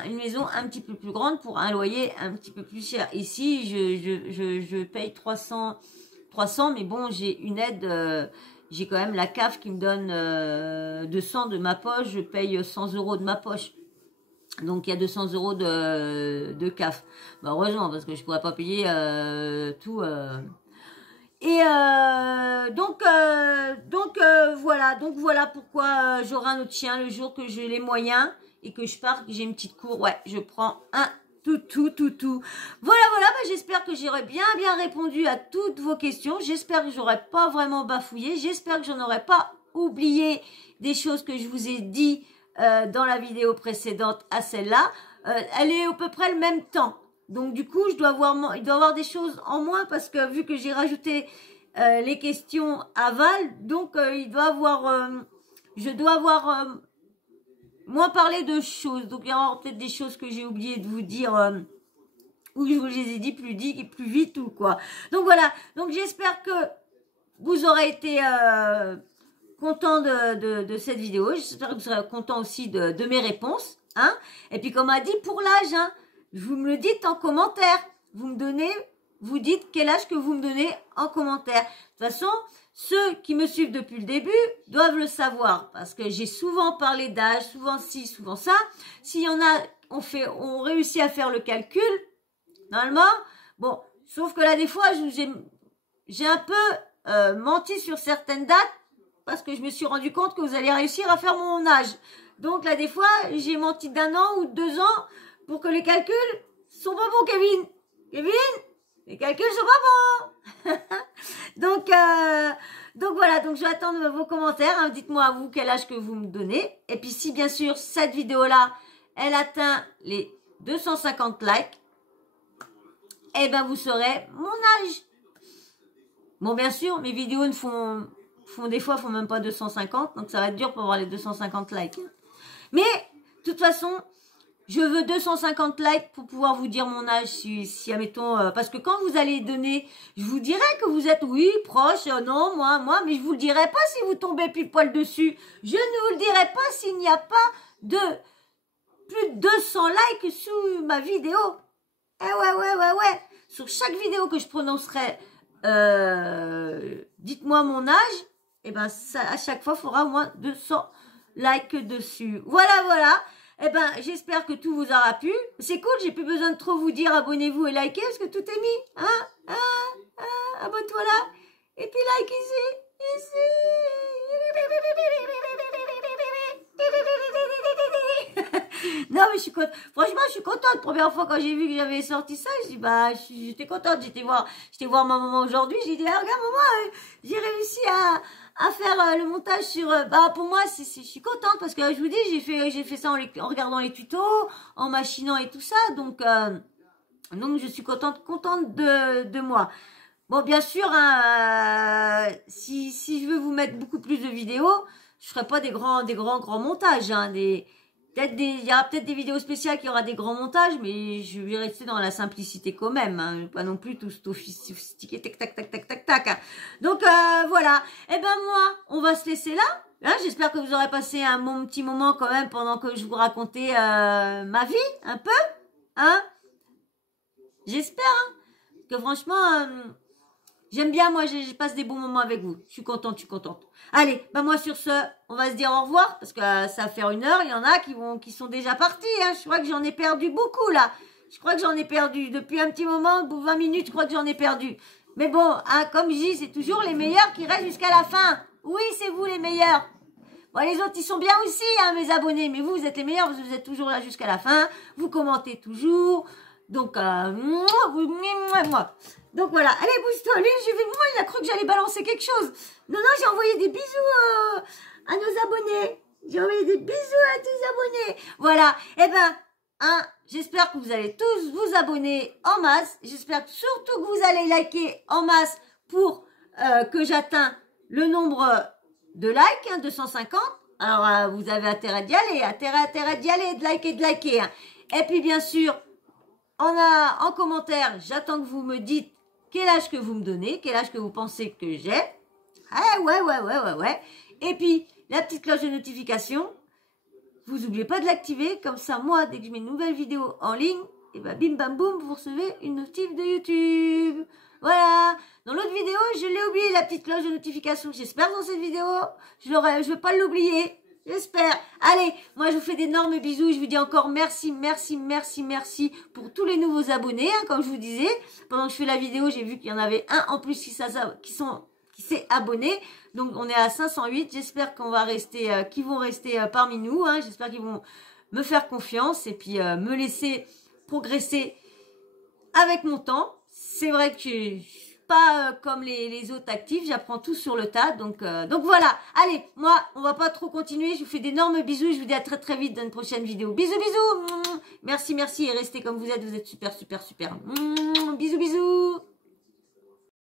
une maison un petit peu plus grande pour un loyer un petit peu plus cher. Ici, je paye 300, mais bon, j'ai une aide, j'ai quand même la CAF qui me donne 200 de ma poche, je paye 100 € de ma poche. Donc il y a 200 € de CAF. Heureusement, parce que je pourrais pas payer tout... Et donc voilà pourquoi j'aurai un autre chien le jour que j'ai les moyens et que je pars, que j'ai une petite cour. Ouais, je prends un toutou. Voilà, j'espère que j'aurai bien répondu à toutes vos questions. J'espère que j'aurai pas vraiment bafouillé. J'espère que j'en aurai pas oublié des choses que je vous ai dit dans la vidéo précédente à celle-là. Elle est à peu près le même temps. Donc du coup, il doit y avoir des choses en moins parce que vu que j'ai rajouté les questions aval, donc je dois avoir moins parlé de choses. Donc il y aura peut-être des choses que j'ai oublié de vous dire ou je vous les ai dit plus vite ou quoi. Donc voilà. Donc j'espère que vous aurez été content de cette vidéo. J'espère que vous serez content aussi de mes réponses. Hein. Et puis, comme on a dit, pour l'âge, hein, vous me le dites en commentaire. Vous dites quel âge que vous me donnez en commentaire. De toute façon, ceux qui me suivent depuis le début doivent le savoir. Parce que j'ai souvent parlé d'âge, souvent ci, souvent ça. S'il y en a, on réussit à faire le calcul, normalement. Bon, sauf que là, des fois, j'ai un peu menti sur certaines dates. Parce que je me suis rendu compte que vous allez réussir à faire mon âge. Donc là, des fois, j'ai menti d'1 an ou de 2 ans pour que les calculs sont pas bons, Kevin. Kevin, les calculs sont pas bons. donc voilà, donc je vais attendre vos commentaires. Hein. Dites-moi à vous quel âge que vous me donnez. Et puis si bien sûr, cette vidéo-là, elle atteint les 250 likes, eh ben vous saurez mon âge. Bon, bien sûr, mes vidéos ne font des fois, font même pas 250, donc ça va être dur pour avoir les 250 likes. Mais, de toute façon, je veux 250 likes pour pouvoir vous dire mon âge, si admettons, parce que quand vous allez donner, je vous dirai que vous êtes, oui, proche, non, moi, mais je vous le dirai pas si vous tombez pile poil dessus. Je ne vous le dirai pas s'il n'y a pas de plus de 200 likes sous ma vidéo. Eh ouais. Sur chaque vidéo que je prononcerai, dites-moi mon âge, et ben ça, à chaque fois, il faudra au moins 200 likes dessus. Voilà. Et ben, j'espère que tout vous aura plu. C'est cool, j'ai plus besoin de trop vous dire abonnez-vous et likez parce que tout est mis. Hein, abonne-toi là. Et puis like ici. Non, mais franchement, je suis contente. Première fois quand j'ai vu que j'avais sorti ça, je dis, bah, j'étais contente. J'étais voir ma maman aujourd'hui. J'ai dit, ah, regarde, maman, j'ai réussi à faire le montage sur, pour moi, je suis contente parce que je vous dis, j'ai fait ça en regardant les tutos, en machinant et tout ça. Donc je suis contente de moi. Bon, bien sûr, hein, si je veux vous mettre beaucoup plus de vidéos, je ferai pas des grands montages, hein, il y aura peut-être des vidéos spéciales qui aura des grands montages, mais je vais rester dans la simplicité quand même, hein, pas non plus tout sophistiqué, tac. Hein. Donc voilà. Et ben moi, on va se laisser là. Hein, j'espère que vous aurez passé un bon petit moment quand même pendant que je vous racontais ma vie un peu, hein. J'espère, hein, que franchement. J'aime bien, moi, je passe des bons moments avec vous. Je suis contente. Allez, moi, sur ce, on va se dire au revoir, parce que ça va faire 1 heure. Il y en a qui sont déjà partis, hein. Je crois que j'en ai perdu beaucoup, là. Je crois que j'en ai perdu. Depuis un petit moment, pour 20 minutes, je crois que j'en ai perdu. Mais bon, hein, comme je dis, c'est toujours les meilleurs qui restent jusqu'à la fin. Oui, c'est vous les meilleurs. Bon, les autres, ils sont bien aussi, hein, mes abonnés. Mais vous êtes les meilleurs, parce que vous êtes toujours là jusqu'à la fin. Vous commentez toujours. Donc, moi. Donc voilà, allez, bouge-toi, lui, il a cru que j'allais balancer quelque chose. Non, j'ai envoyé des bisous à nos abonnés. Voilà, et ben, hein, j'espère que vous allez tous vous abonner en masse. J'espère surtout que vous allez liker en masse pour que j'atteigne le nombre de likes, hein, 250. Alors, vous avez intérêt d'y aller, de liker. Hein. Et puis, bien sûr, en commentaire, j'attends que vous me dites quel âge que vous me donnez, quel âge que vous pensez que j'ai. Ah ouais. Et puis, la petite cloche de notification, vous n'oubliez pas de l'activer, comme ça, moi, dès que je mets une nouvelle vidéo en ligne, et ben bim bam boum, vous recevez une notif de YouTube. Voilà. Dans l'autre vidéo, je l'ai oublié, la petite cloche de notification. J'espère dans cette vidéo, je ne vais pas l'oublier. J'espère. Allez, moi je vous fais d'énormes bisous. Je vous dis encore merci pour tous les nouveaux abonnés. Hein, comme je vous disais, pendant que je fais la vidéo, j'ai vu qu'il y en avait un en plus qui s'est abonné. Donc on est à 508. J'espère qu'ils vont rester parmi nous. Hein. J'espère qu'ils vont me faire confiance et puis me laisser progresser avec mon temps. C'est vrai que je suis pas comme les autres actifs, j'apprends tout sur le tas, donc voilà. Allez, moi, on va pas trop continuer, je vous fais d'énormes bisous, je vous dis à très vite dans une prochaine vidéo. Bisous. Merci, et restez comme vous êtes super. Bisous.